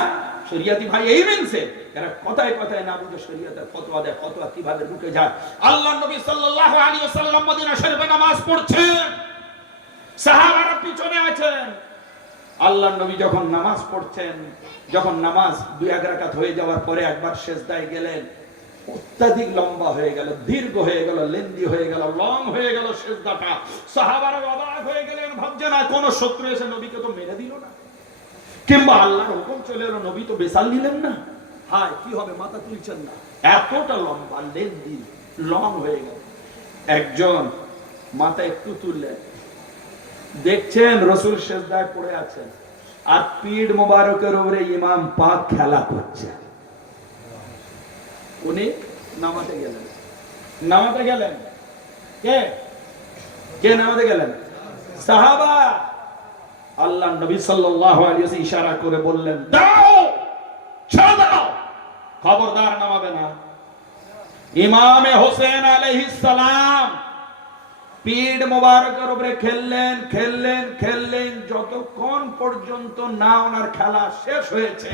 শরিয়াতি ভাই এই মেনছে, এরা কথায় কথায় না বুঝে শরিয়তের ফতোয়া দেয়। ফতোয়া কিভাবে ঢুকে যায়? আল্লাহর নবী সাল্লাল্লাহু আলাইহি ওয়াসাল্লাম মদিনা শরীফে নামাজ পড়ছেন, সাহাবারা পিছনে আছেন। আল্লাহর নবী যখন নামাজ পড়ছেন, যখন নামাজ 2-1 রাকাত হয়ে যাওয়ার পরে একবার সিজদায় গেলেন, অত্যাধিক লম্বা হয়ে গেল, দীর্ঘ হয়ে গেল, লেন্দি হয়ে গেল, লং হয়ে গেল সিজদাটা। সাহাবারা অবাক হয়ে গেলেন, ভাবছেন না কোন শত্রু এসে নবীকে তো মেরে দিল না, কিংবা আল্লাহর হুকুম চলে এলো, নবী তো বেসাল নিলেন না, হায় কি হবে, মাথা তুলছেন না, এতটা লম্বা লেন্দি লং হয়ে গেল। একজন মাথা একটু তুললেন, দেখছেন রাসূল সিজদায় পড়ে আছেন, আর পিঠ মোবারকের উপরে ইমাম পাক খেলা করছে। উনি নামাতে গেলেন। কে নামাতে গেলেন? সাহাবা। আল্লাহ নবী সাল্লাল্লাহু আলাইহি ওয়াসাল্লাম ইশারা করে বললেন, দাও, ছেড়ে দাও, খবরদার নামাবে না। ইমামে হোসেন আলাইহিস সালাম পিঠ মোবারকের উপরে খেললেন যতক্ষণ পর্যন্ত না ওনার খেলা শেষ হয়েছে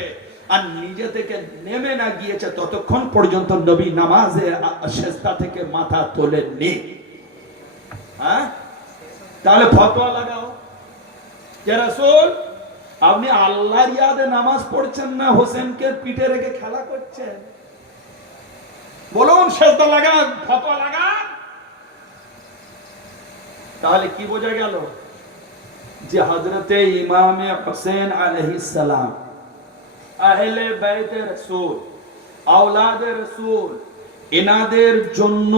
আর নিজে থেকে নেমে না গিয়েছে, ততক্ষণ পর্যন্ত নবী নামাজে সিজদা থেকে মাথা তোলেননি। হ্যাঁ, তাহলে ফতোয়া লাগাও যে রাসূল আপনি আল্লাহর ইয়াদে নামাজ পড়ছেন না, হোসেনকে পিঠে রেখে খেলা করছেন? বলুন, সিজদা লাগান, ফতোয়া লাগান। তাহলে কি বোঝা গেল? যে হযরতে ইমামে হোসেন আলাইহিস সালাম আহলে বাইতে রাসূল, আওলাদে রাসূল, এনাদের জন্য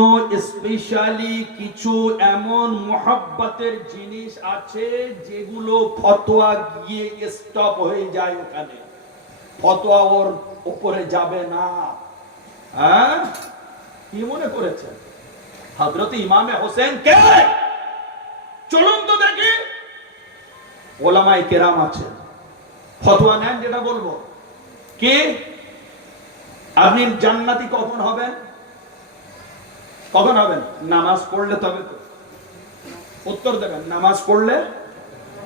স্পেশালি কিছু এমন মুহাব্বতের জিনিস আছে যেগুলো ফতোয়া গিয়ে স্টপ হয়ে যায়, ওখানে ফতোয়া ওর উপরে যাবে না। হ্যাঁ, কি মনে করেছেন হযরতে ইমামে হোসেন কে? চলুন তো দেখি। ওলামায়ে কেরাম আছেন, ফতোয়া নেন, যেটা বলবো কি আপনি জান্নাতি কখন হবেন? নামাজ পড়লে তবে তো। উত্তর দেবেন, নামাজ পড়লে।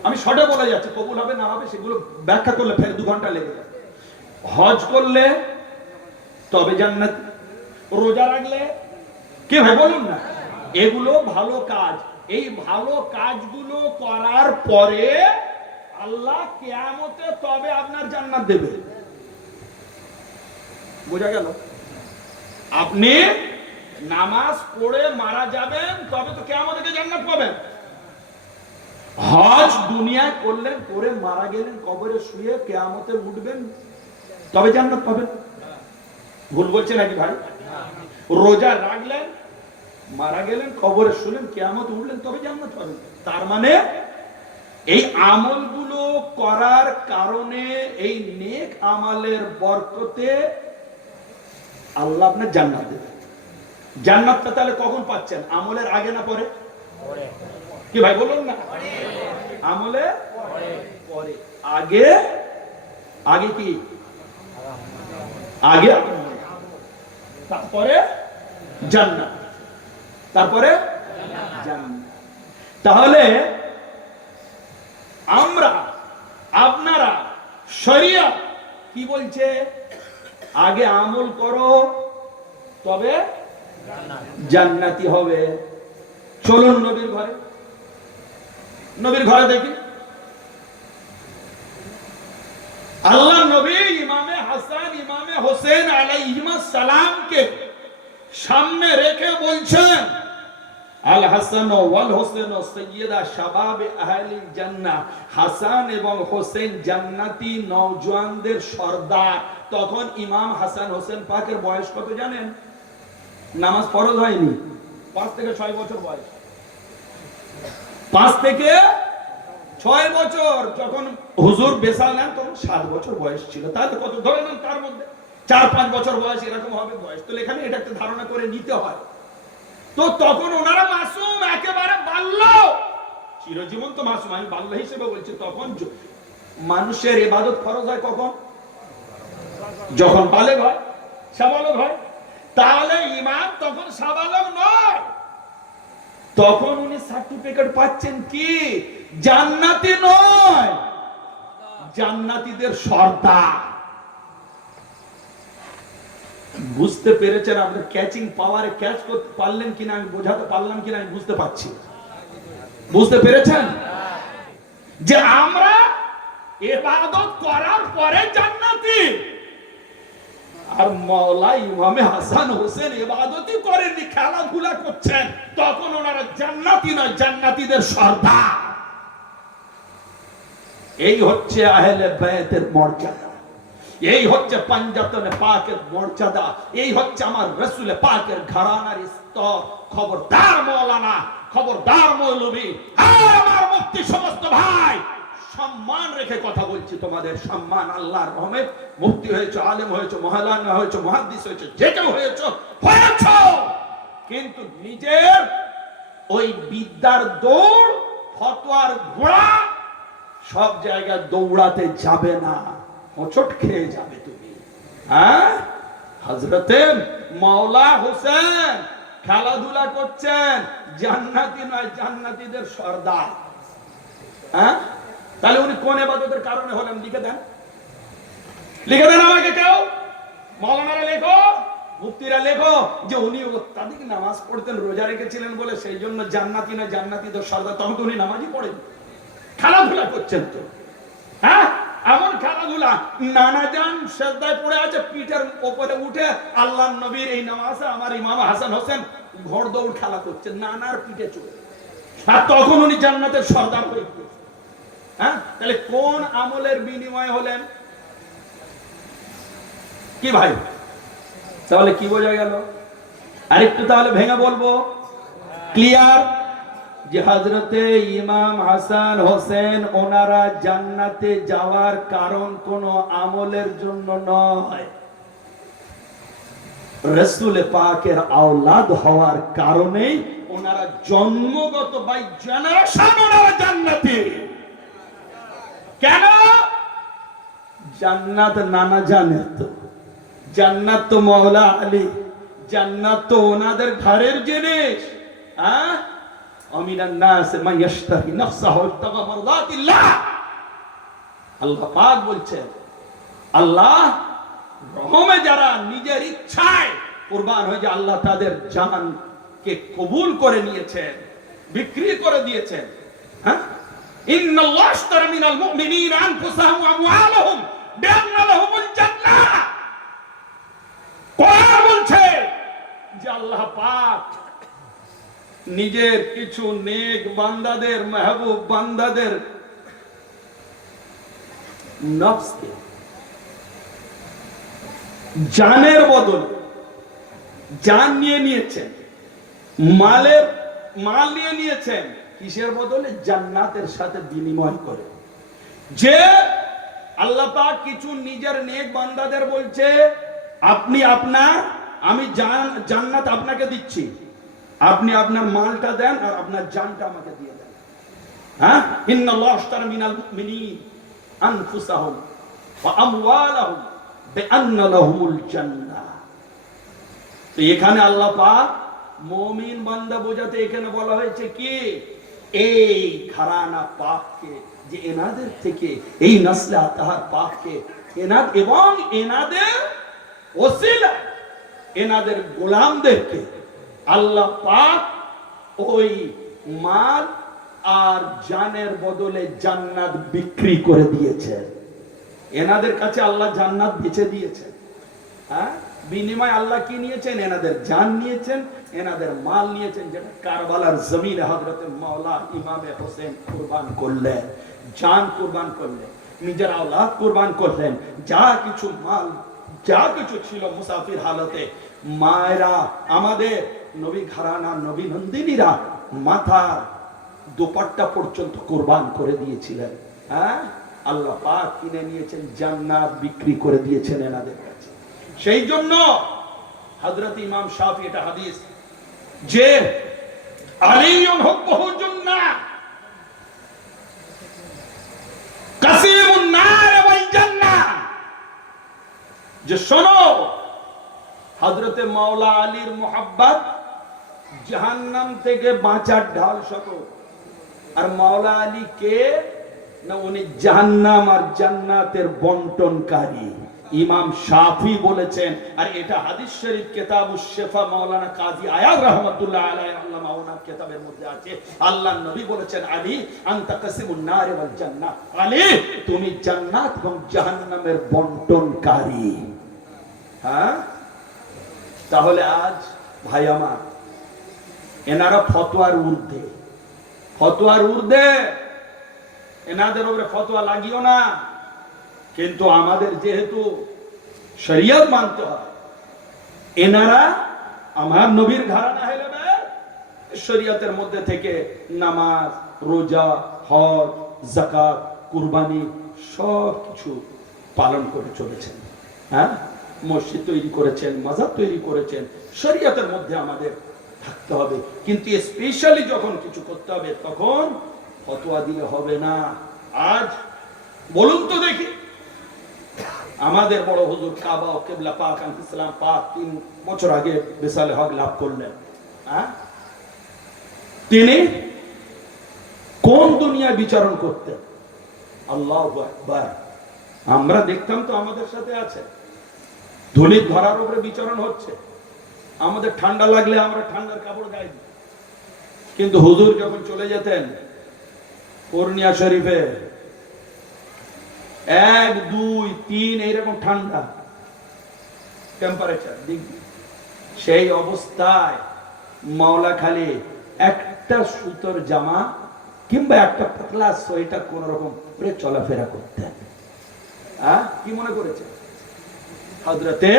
আমি শর্টে বলে যাচ্ছি, কবুল হবে না হবে সেগুলো ব্যাখ্যা করলে ফের 2 ঘন্টা লেগে যাবে। হজ করলে তবে জান্নাত, রোজা রাখলে কি ভাই বলুন না, এগুলো ভালো কাজ। এই ভালো কাজগুলো করার পরে আল্লাহ কিয়ামতে তবে আপনার জান্নাত দেবে। বোঝা গেল? আপনি নামাজ পড়ে মারা যাবেন তবে তো কিয়ামতে জান্নাত পাবেন। হজ দুনিয়ায় করলেন, করে মারা গেলেন, কবরে শুয়ে কিয়ামতে উঠবেন তবে জান্নাত পাবেন। ভুল বলছে নাকি ভাই? রোজা রাখলেন, মারা গেলেন, কবরে শুলেন, কিয়ামতে উঠলেন তবে জান্নাত পাবেন। তার মানে এই আমলগুলো করার কারণে, এই নেক আমলের বরকতে আল্লাহ আপনার জান্নাত দেবে। জান্নাতটা তাহলে কখন পাচ্ছেন? আমলের আগে না পরে? কি ভাই বলুন না, আমলে পরে। আগে আগে কি? আগে তারপরে জান্নাত, তারপরে জান্নাত। তাহলে আমরা, আপনারা, শরিয়ত কি বলছে? আগে আমল করো তবে জান্নাতি হবে। চলুন নবীর ঘরে, নবীর ঘরে দেখি আল্লাহ নবী ইমামে হাসান ইমামে হোসেন আলাইহিমুস সালামকে সামনে রেখে বলছেন, আল হাসান ওয়াল হোসেন সাইয়্যিদা শাবাবে আহলিল জান্নাহ। হাসান এবং হোসেন জান্নাতি নওজওয়ানদের সর্দার। তখন ইমাম হাসান হোসেন পাকের বয়স কত জানেন? নামাজ ফরজ হয়নি, 5 থেকে 6 বছর বয়স। 5 থেকে 6 বছর। যখন হুজুর বেসাল নেন তখন 7 বছর বয়স ছিল। তাহলে কত ধরে নেন, তার মধ্যে 4-5 বছর বয়স এরকম হবে বয়স। তো এখানে এটা একটা ধারণা করে নিতে হয়। তো তখন ওনারা মাসুম, একেবারে বাল্য, চিরজীবন তো মাসুম, আমি বাল্য হিসেবে বলছি। তখন মানুষের ইবাদত ফরজ হয় কখন? যখন বালেগ হয়, সাবালক হয়। তাহলে ইমাম তখন সাবালক নয়, তখন উনি সার্টিফিকেট পাচ্ছেন কি? জান্নাতি নয়, জান্নাতীদের সর্দার। বুঝতে পেরেছেন? আপনি ক্যাচিং পাওয়ারে ক্যাচ করতে পারলেন কিনা, আমি বোঝাতে পারলাম কিনা আমি বুঝতে পারছি। বুঝতে পেরেছেন যে আমরা ইবাদত করার পরে জান্নাতি, আর মাওলা ইমামে হাসান হোসেন ইবাদতই করেননি, খেলাধুলা করছেন, তখন ওনারা জান্নাতি নয়, জান্নাতীদের সর্দার। এই হচ্ছে আহলে বায়তের মর্যাদা, এই হচ্ছে পাঞ্জাতনে পাকের মর্যাদা, এই হচ্ছে আমার রাসূল পাকের ঘরানার স্তর। খবরদার মাওলানা, খবরদার মৌলভী, আর আমার মুফতি সমস্ত ভাই, সম্মান রেখে কথা বলছি। তোমাদের সম্মান, আল্লাহর রহমত, মুফতি হয়েছে, আলেম হয়েছে, মহালানা হয়েছে, মুহাদ্দিস হয়েছে, যে কেউ হয়েছে, কিন্তু নিজের ওই বিদ্যার দৌড়, ফতোয়ার ঘোড়া সব জায়গায় দৌড়াতে যাবে না, হোঁচট খেয়ে যাবে তুমি। হ্যাঁ, হযরতে মাওলা হোসেন খেলাধুলা করছেন, জান্নাতি নয়, জান্নাতীদের সর্দার। হ্যাঁ, তাহলে উনি কোন ইবাদতের কারণে হলেন? লিখে দেন, লিখে দেন আমাকে কেউ, মাওলানারা লেখো, মুফতিরা লেখো, যে উনি তাদেরকে নামাজ পড়তেন, রোজা রেখেছিলেন বলে সেই জন্য জান্নাতি নয়, জান্নাতীদের সর্দার। তখন তো উনি নামাজই পড়েন, খেলাধুলা করছেন। তো হ্যাঁ, এমন খেলাধুলা, নানা জান সেজদায় পড়ে আছে, পিঠের উপরে উঠে আল্লাহর নবীর এই নামাজে আমার ইমাম হাসান হোসেন ঘোড় দৌড় খেলা করছেন নানার পিঠে চড়ে, আর তখন উনি জান্নাতের সর্দার হয়ে গেছেন। হ্যাঁ, তাহলে কোন আমলের বিনিময় হলেন? কি ভাই, তাহলে কি বোঝা গেল? আরেকটু তাহলে ভেঙে বলবো, ক্লিয়ার? যে হযরতে ইমাম হাসান হোসেন ওনারা জান্নাতে যাওয়ার কারণ কোন আমলের জন্য নয়, রাসূল পাকের আওলাদ হওয়ার কারণেই ওনারা জন্মগত বাই জেনারেশন ওনারা জান্নাতি। কেন? জান্নাত নানা জানে তো, জান্নাত তো মাওলা আলী, জান্নাত তো ওনাদের ঘরের জিনিস। হ্যাঁ, আমিনান নাস মান ইশতাহি নাফসাহু ইবতাগা মারদাতিল্লাহ। আল্লাহ পাক বলছেন, আল্লাহ রহমে যারা নিজের ইচ্ছায় কুরবান হয়ে যায়, আল্লাহ তাদের জান কে কবুল করে নিয়েছেন, বিক্রি করে দিয়েছেন। হ্যাঁ, ইন্নাল্লাহ আশতারা মিনাল মুমিনিনা আনফুসাহুম ওয়া আমওয়ালাহুম বিআন্না লাহুমুল জান্নাহ। কোরআন বলছে যে আল্লাহ পাক নিজের কিছু নেক বান্দাদের, মাহবুব বান্দাদের নফসকে জানের বদলে জান নিয়ে নিয়েছেন, মাল নিয়ে নিয়েছেন। কিসের বদলে? জান্নাতের সাথে বিনিময় করে। যে আল্লাহ পাক কিছু নিজের নেক বান্দাদের বলছে, আপনি আমি জান্নাত আপনাকে দিচ্ছি, আপনি আপনার মালটা দেন আর আপনার জানটা আমাকে দিয়ে দেন। হ্যাঁ, ইন্নাল্লাহ আশতারা মিনাল মুমিনিনা আনফুসাহুম ওয়া আমওয়ালাহুম বিআন্না লাহুমুল জান্নাহ। তো এখানে আল্লাহ পাক মুমিন বান্দা বোঝাতে এখানে বলা হয়েছে কি, এই ঘরানা পাককে, যে এনাদের থেকে, এই নসলে আতাহার পাককে, এবং এনাদের ওসিলা, এনাদের গোলামদেরকে আল্লাহ পাক ওই মাল আর জানের বদলে জান্নাত বিক্রি করে দিয়েছেন। এনাদের কাছে আল্লাহ জান্নাত বেচে দিয়েছেন। হ্যাঁ, বিনিময় আল্লাহ কি নিয়েছেন? এনাদের জান নিয়েছেন, এনাদের মাল নিয়েছেন, যেটা কারবালার জমিনে হযরত মাওলা ইমামে হোসেন কুরবান করলেন, জান কুরবান করলেন, নিজের আওলাদ কুরবান করলেন, যা কিছু মাল, যা কিছু ছিল মুসাফির হালতে, মায়েরা, আমাদের নবী ঘরানা, নবী নন্দিনীরা মাথার দোপাট্টা পর্যন্ত কুরবান করে দিয়েছিলেন। হ্যাঁ, আল্লাহ পাক কিনে নিয়েছেন, জান্নাত বিক্রি করে দিয়েছেন এনাদের কাছে। সেই জন্য হযরত ইমাম শাফি, এটা হাদিস, যে আলিয়ুন হুব্বুহু জান্নাহ কাসীমুন নার ওয়াল জান্নাহ, যে শোনো, হযরতে মাওলা আলীর মুহাব্বত জাহান্নাম থেকে বাঁচার ঢাল শত। আর মাওলা আলী কে? না, উনি জাহান্নাম আর জান্নাতের বন্টনকারী। ইমাম শাফি বলেছেন, আর এটা হাদিস শরীফ কিতাবুশ শিফা মাওলানা কাজী আয়াদ রাহমাতুল্লাহ আলাইহি আল্লামা ওনার কিতাবের মধ্যে আছে। আল্লাহর নবী বলেছেন, আলী আনতা কাসিমুন নার ওয়াল জান্নাহ, আলী তুমি জান্নাত এবং জাহান্নামের বন্টনকারী। হ্যাঁ, তাহলে আজ ভাই আমার, এনারা ফতোয়ার ঊর্ধ্বে, এনাদের উপরে ফতোয়া লাগিও না। কিন্তু আমাদের যেহেতু শরীয়ত মানতে হয়, এনারা আমার নবীর ঘরানা হইলে শরীয়তের মধ্যে থেকে নামাজ, রোজা, হজ, যাকাত, কুরবানি সব কিছু পালন করে চলেছেন। হ্যাঁ, মসজিদ তৈরি করেছেন, মাজার তৈরি করেছেন, শরীয়তের মধ্যে আমাদের থাকতে হবে। কিন্তু স্পেশালি যখন কিছু করতে হবে, তখন ফতোয়া দিলে হবে না। আজ বলুন তো দেখি, আমাদের বড় হুজুর কাবা ও কিবলা পাক ইসলাম পাক 3 বছর আগে বিসালে হক লাভ করলেন। হ্যাঁ, তিনি কোন দুনিয়ায় বিচরণ করতেন? আল্লাহু আকবার। আমরা দেখতাম তো আমাদের সাথে আছে, ধুলির ধরার উপরে বিচরণ হচ্ছে। আমাদের ঠান্ডা লাগলে আমরা ঠান্ডার কাপড় গায়ে দিই, কিন্তু হুজুর যখন চলে যেতেন পূর্ণিয়া শরীফে 1, 2, 3 এইরকম ঠান্ডা টেম্পারেচার ডিগ্রি, সেই অবস্থায় মাওলা খালি একটা সুতোর জামা কিংবা একটা পাতলা সোয়েটার কোন রকম পরে চলাফেরা করতেন। কি মনে করেছেন হযরতে?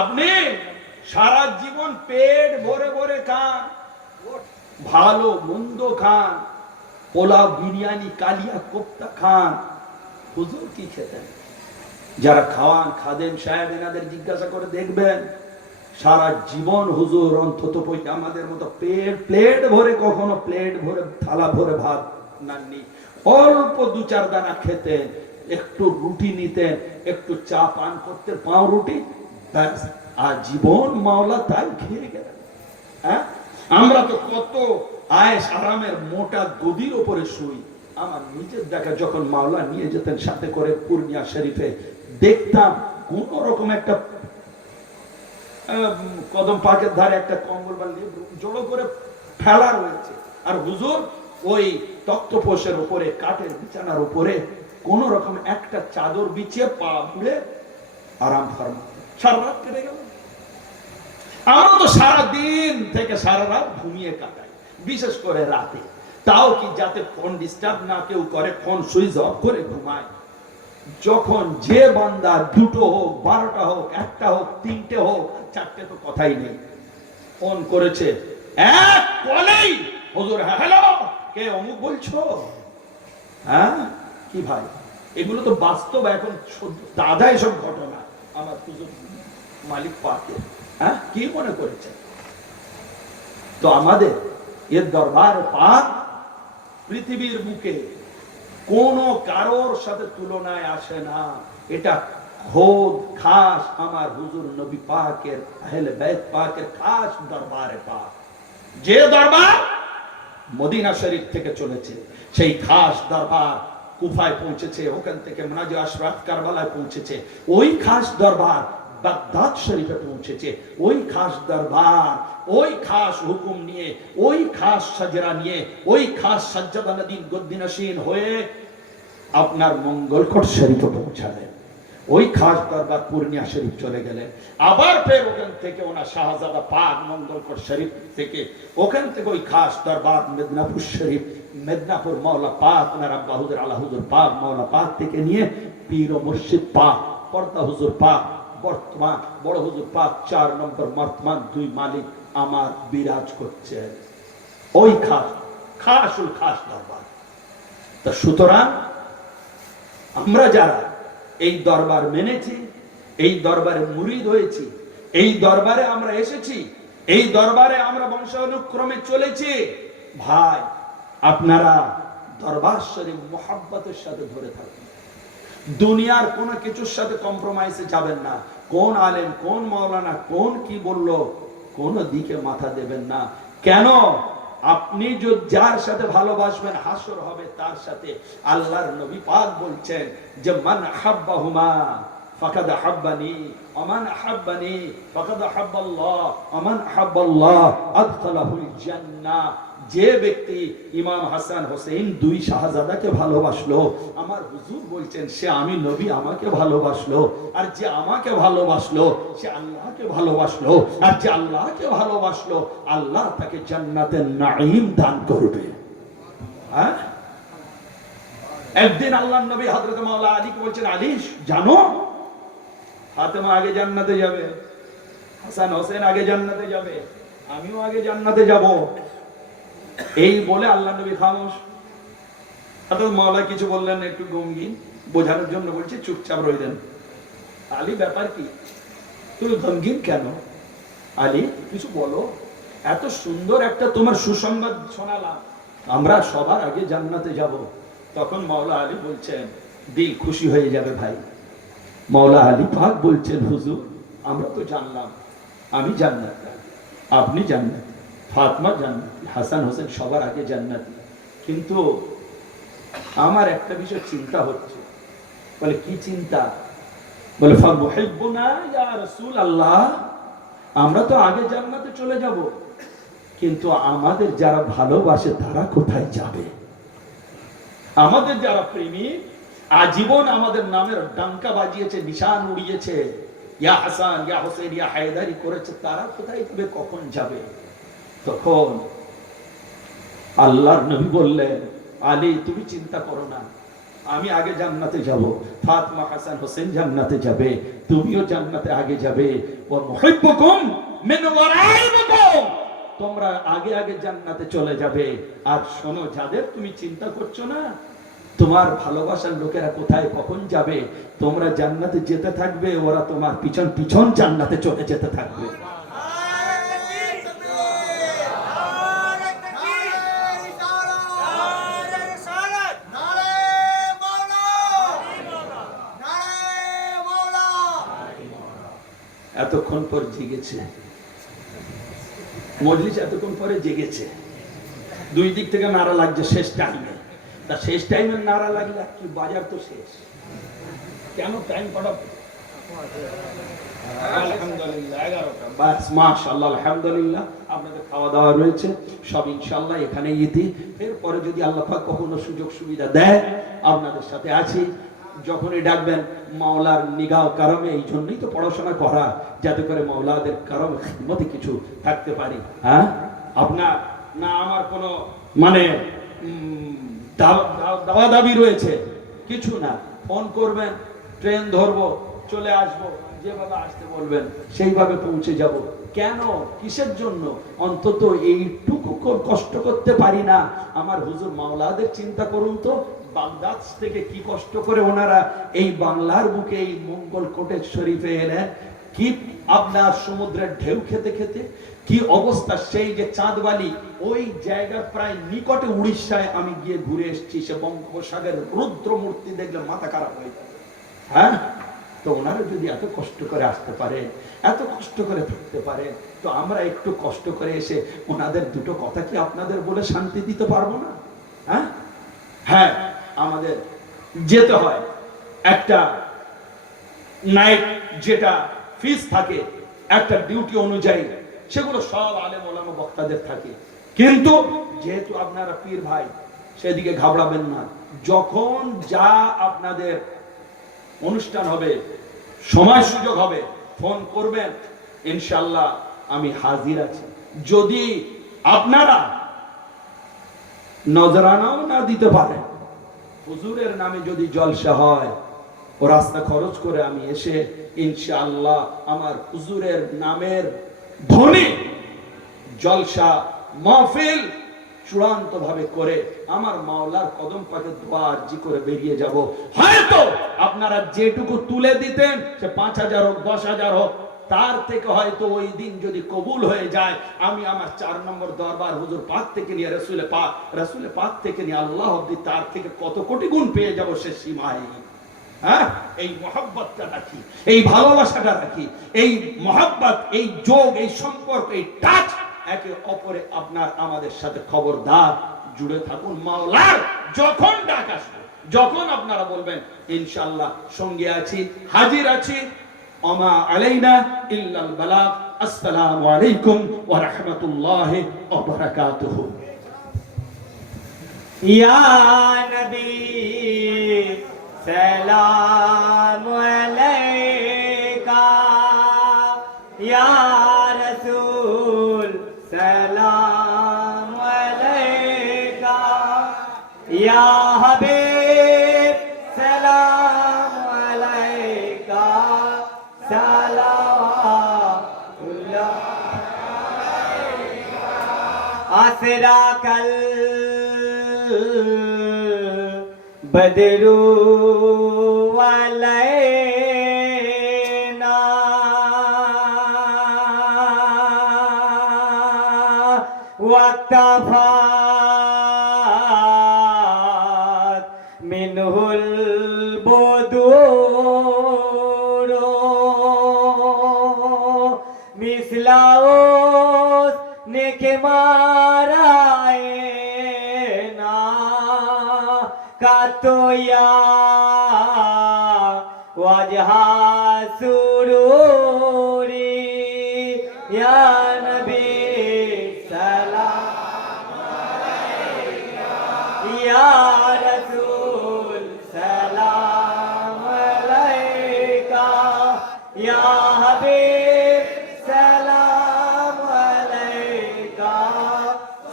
আপনি সারা জীবন পেট ভরে ভরে খান, ভালো মন্দ খান, পোলাও, বিরিয়ানি, কালিয়া কোপ্তা খান, হুজুর কি খেতেন? যারা খাওয়ান খাদেম সাহেব, এনাদের জিজ্ঞাসা করে দেখবেন, সারা জীবন হুজুর অন্তত আমাদের মতো প্লেট ভরে, কখনো প্লেট ভরে থালা ভরে ভাত নাননি, অল্প 2-4 দানা খেতেন, একটু রুটি নিতেন, একটু চা পান করতেন, পাউরুটি, ব্যাস আজীবন মাওলা তাই খেয়ে গেলেন। হ্যাঁ, আমরা তো কত আয়েশ আরামের মোটা গদির উপরে শুই। আমার নিজের দেখা, যখন মাওলা নিয়ে যেতেন সাথে করে পূর্ণিয়া শরীফে, দেখতাম কোন রকম একটা কদম পাকের ধারে একটা কম্বল বা লেবু জড়ো করে ফেলা রয়েছে, আর হুজুর ওই তক্তপোষের উপরে, কাঠের বিছানার উপরে কোন রকম একটা চাদর বিছিয়ে পা মুড়ে আরাম ফারমা। সারা রাত কেটে গেল। আমরা তো সারা দিন থেকে সারা রাত ঘুমিয়ে কাটাই, বিশেষ করে রাতে। তাও কি যাতে ফোন ডিস্টার্ব না কেউ করে, ফোন সুইচ অফ করে ঘুমায়। যখন যে বান্দা 2টো হোক, 12টা হোক, 1টা হোক, 3টে হোক, 4টে তো কথাই নেই, ফোন করেছে এক কলেই, হুজুর হ্যাঁ হ্যালো, কে অমুক বলছো? হ্যাঁ কি ভাই, এগুলো তো বাস্তব, এখন দাদা এসব ঘটনা আমার হুজুর মালিক পাকে। হ্যাঁ কি মনে করেছে? তো আমাদের এর দরবার পাক পৃথিবীর বুকে কোন কারোর সাথে তুলনায় আসে না। এটা খোদ খাস আমার হুজুর নবী পাকের, আহলে বাইত পাকের খাস দরবারে পাক। যে দরবার মদিনা শরীফ থেকে চলেছে, সেই খাস দরবার কুফায় পৌঁছেছে, ওখান থেকে মুনাজি আশরাফ কারবালায় পৌঁছেছে, ওই খাস দরবার বাগদাদ শরীফে পৌঁছেছে, ওই খাস দরবার ওই খাস হুকুম নিয়ে, ওই খাস সাজরা নিয়ে, ওই খাস সাজ্জাদা নদীন গদ্দিনাসীন হয়ে আপনার মঙ্গলকোট শরীফে পৌঁছালেন। ওই খাস দরবার পূর্ণিয়া শরীফ চলে গেলেন, আবার ফের ওখান থেকে ওনার শাহজাদা পাক মঙ্গলকোট শরীফ থেকে, ওখান থেকে ওই খাস দরবার মেদিনীপুর শরীফ, মেদিনীপুর মাওলা পাক ওনার আব্বা হুজুর আলা হুজুর পাক মাওলা পাক থেকে নিয়ে পীর ও মুর্শিদ পাক পর্দা হুজুর পাক, বর্তমান বড় হুজুর পাক 4 নম্বর বর্তমান 2 মালিক আমার বিরাজ করছে ওই খাসুল খাস দরবার। তা সুতরাং আমরা যারা এই দরবার মেনেছি, এই দরবারে মুরিদ হয়েছি, এই দরবারে আমরা এসেছি, এই দরবারে আমরা বংশানুক্রমে চলেছি, ভাই আপনারা দরবার শরীফ মোহাব্বতের সাথে ধরে থাকুন। দুনিয়ার কোনো কিছুর সাথে কম্প্রোমাইজে যাবেন না। কোন আলেম, কোন মাওলানা, কোন কি বললো, কোন দিকে মাথা দেবেন না। কেন? আপনি যার সাথে ভালোবাসবেন হাসর হবে তার সাথে। আল্লাহর নবী পাক বলছেন যে মান আহাব্বাহুমা ফাকাদ আহাব্বানি ওয়া মান আহাব্বানি ফাকাদ আহাব্বাল্লাহ ওয়া মান আহাব্বাল্লাহ আদখালাহুল জান্নাহ। যে ব্যক্তি ইমাম হাসান হোসেন 2 শাহজাদাকে ভালোবাসলো, আমার হুজুর বলছেন সে আমি নবী আমাকে ভালোবাসলো, আর যে আমাকে ভালোবাসলো সে আল্লাহকে ভালোবাসলো, আর যে আল্লাহকে ভালোবাসলো আল্লাহ তাকে জান্নাতের নাঈম দান করবে। হ্যাঁ, একদিন আল্লাহর নবী হযরত মাওলা আলীকে বলছেন, আলী জানো ফাতেমা আগে জান্নাতে যাবে, হাসান হোসেন আগে জান্নাতে যাবে, আমিও আগে জান্নাতে যাব। এই বলে আল্লাহ নবী খামোশ। অর্থাৎ মাওলা কিছু বললেন একটু গমগিন, বোঝানোর জন্য বলছে চুপচাপ রইলেন। আলী ব্যাপার কি, তুমি গমগিন কেন? আলী কিছু বলো, এত সুন্দর একটা তোমার সুসংবাদ শোনালাম, আমরা সবার আগে জান্নাতে যাব। তখন মাওলা আলী বলছেন, দিল খুশি হয়ে যাবে ভাই। মাওলা আলী পাক বলছেন, হুজুর আমরা তো জানলাম আমি জান্নাতে, আপনি জান্নাতে, ফাতেমা জান্নাতি, হাসান হোসেন সবার আগে জান্নাতি, কিন্তু আমার একটা বিষয় চিন্তা হচ্ছে। বলে কি চিন্তা? বলে ফামুহিব্বুনা ইয়া রাসূলুল্লাহ, আমরা তো আগে জান্নাতে চলে যাব, কিন্তু আমাদের যারা ভালোবাসে তারা কোথায় যাবে? আমাদের যারা প্রেমিক আজীবন আমাদের নামের ডাঙ্কা বাজিয়েছে, নিশান উড়িয়েছে, ইয়া হাসান ইয়া হোসেন ইয়া হায়দারি করেছে, তারা কোথায় যাবে, কখন যাবে? তখন আল্লাহর নবী বললেন, আলী তুমি চিন্তা করো না, আমি আগে জান্নাতে যাব, ফাতেমা হাসান হোসেন জান্নাতে যাবে, তুমিও জান্নাতে আগে যাবে। ওয়া মুহিব্বুকুম মিন ওয়ারাইকুম, তোমরা আগে আগে জান্নাতে চলে যাবে। আর শোনো, যাদের তুমি চিন্তা করছো না তোমার ভালোবাসার লোকেরা কোথায় কখন যাবে, তোমরা জান্নাতে যেতে থাকবে, ওরা তোমার পিছন পিছন জান্নাতে চলে যেতে থাকবে। এতক্ষণ পর জেগেছে মজলিস, এতক্ষণ পরে জেগেছে, 2 দিক থেকে নারা লাগছে শেষ টাইমে। তা শেষ টাইমে নারা লাগলে কি, বাজার তো শেষ, কেন টাইম কটা? আলহামদুলিল্লাহ 11টা, বাস মাশাআল্লাহ আলহামদুলিল্লাহ। আপনাদের খাওয়া দাওয়া রয়েছে সব ইনশাআল্লাহ এখানেই ইতি। এরপরে যদি আল্লাহ পাক কখনো সুযোগ সুবিধা দেয় আপনাদের সাথে আছি। যখনই ডাকবেন মাওলার নিগাহ কারমে, এই জন্যই তো পড়াশোনা করা, যাতে করে মাওলাদের কারমে খিদমতে কিছু থাকতে পারি। হ্যাঁ, আপনার না আমার কোনো মানে দাওয়া দাবি রয়েছে কিছু না। ফোন করবেন, ট্রেন ধরবো, চলে আসবো, যেভাবে আসতে বলবেন সেইভাবে পৌঁছে যাব। কেন, কিসের জন্য? অন্তত এইটুকু কষ্ট করতে পারি না? আমার হুজুর মাওলাদের চিন্তা করুন তো, বাগদাদ থেকে কি কষ্ট করে ওনারা এই বাংলার বুকে এই মঙ্গল কোটেজ শরীফে এলেন। কি আপনার সমুদ্রের ঢেউ খেতে খেতে কি অবস্থা, সেই যে চাঁদবালি ওই জায়গার প্রায় নিকটে উড়িষ্যায় আমি গিয়ে ঘুরে এসেছি। সে বঙ্গোপসাগরের রুদ্র মূর্তি দেখলে মাথা খারাপ হয়ে যাবে। হ্যাঁ, তো ওনারা যদি এত কষ্ট করে আসতে পারে, এত কষ্ট করে থাকতে পারে, তো আমরা একটু কষ্ট করে এসে ওনাদের দুটো কথা কি আপনাদের বলে শান্তি দিতে পারবো না? হ্যাঁ হ্যাঁ, আমাদের যেতে হয় একটা নাইট, যেটা ফিস থাকে একটা ডিউটি অনুযায়ী, সেগুলো সব আলেম ওলামা বক্তাদের থাকে। কিন্তু যেহেতু আপনারা পীর ভাই, সেদিকে ঘাবড়াবেন না। যখন যা আপনাদের অনুষ্ঠান হবে, সময় সুযোগ হবে, ফোন করবেন, ইনশাআল্লাহ আমি হাজির আছি। যদি আপনারা নজরানাও না দিতে পারেন, হুজুরের নামে যদি জলসা হয়, ও রাস্তা খরচ করে আমি এসে ইনশাআল্লাহ আমার হুজুরের নামের ধ্বনি জলসা মাহফিল চূড়ান্ত ভাবে করে আমার মাওলার কদম পাকে দোয়া আরজি করে বেরিয়ে যাব। হয়তো আপনারা যেটুকু তুলে দিতেন, সে 5,000 হোক 10,000 হোক, তার থেকে হয়তো ওই দিন যদি কবুল হয়ে যায়, আমি আমার 4 নম্বর দরবার হুজুর পাক থেকে নিয়ে রসুল পাক থেকে নিয়ে আল্লাহ অব্দি, তার থেকে কত কোটি গুণ পেয়ে যাব, সে সীমায়। হ্যাঁ, এই মহব্বতটা রাখি, এই ভালোবাসাটা রাখি, এই মহব্বত, এই যোগ, এই সম্পর্ক, এই টাচ একে অপরে আপনার আমাদের সাথে খবরদার জুড়ে থাকুন। মাওলার যখন ডাক আসবে, যখন আপনারা বলবেন, ইনশাআল্লাহ সঙ্গে আছি, হাজির আছি। ওমা আলাইনা ইল্লাল বালাগ। আসসালামু আলাইকুম ওয়া রাহমাতুল্লাহি ওয়া বারাকাতুহু। ইয়া নবী সালাম আলাইকা, ইয়া রাসূল সালাম আলাইকা, ইয়া হাবিব সালাম আলাইকা, সালাওয়াতুল্লাহ আলাইকা। আসরাকাল बदरू अलैना, वक्तफात मिनहुल बुदूरो, मिसलाउस नेके माराए ना कातोया वजहा सुरूरी, या नबी सलाम अलैका, या रसूल सलाम अलैका, या हबीब सलाम अलैका,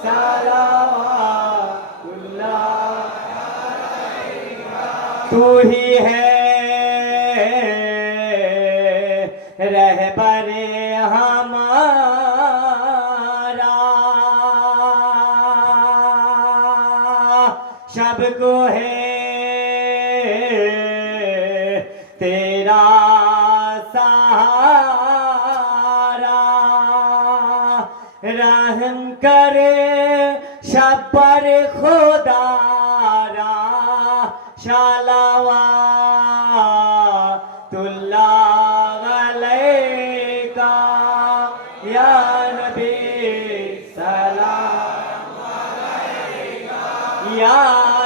सलावतुल्लाह। तू ही है रहबरे हमारा, सबको है तेरा सहारा, रहम करे सब पर खुदारा, सलावतुल्लाह अलैका, या नबी सलाम अलैका, या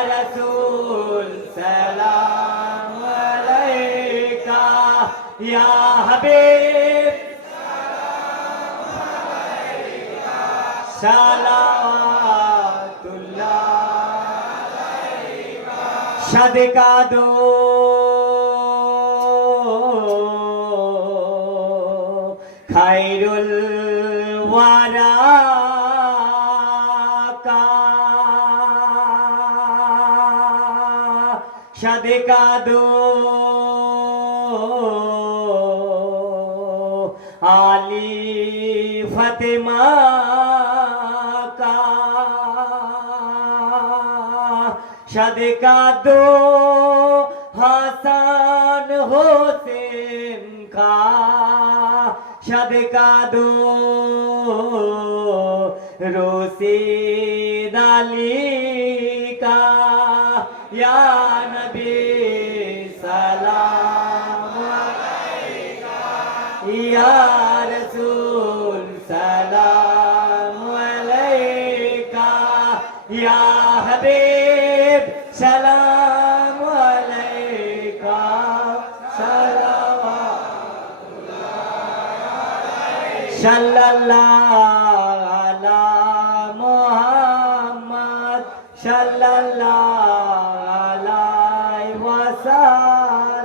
रसूल सलाम अलैका, या हबीब সালাওয়াতুল্লাহ সাদকা দো খায়রুল ওয়ারা কা সাদকা দো আলী ফাতেমা का सदका दो हसन हुसैन का सदका दो रशीद अली का या नबी सलाम अलैका या रसूल सलाम अलैका या हबीब सलाम अलैका सल्लल्लाहु अला मुहम्मद सल्लल्लाहु अलैहि वसल्लम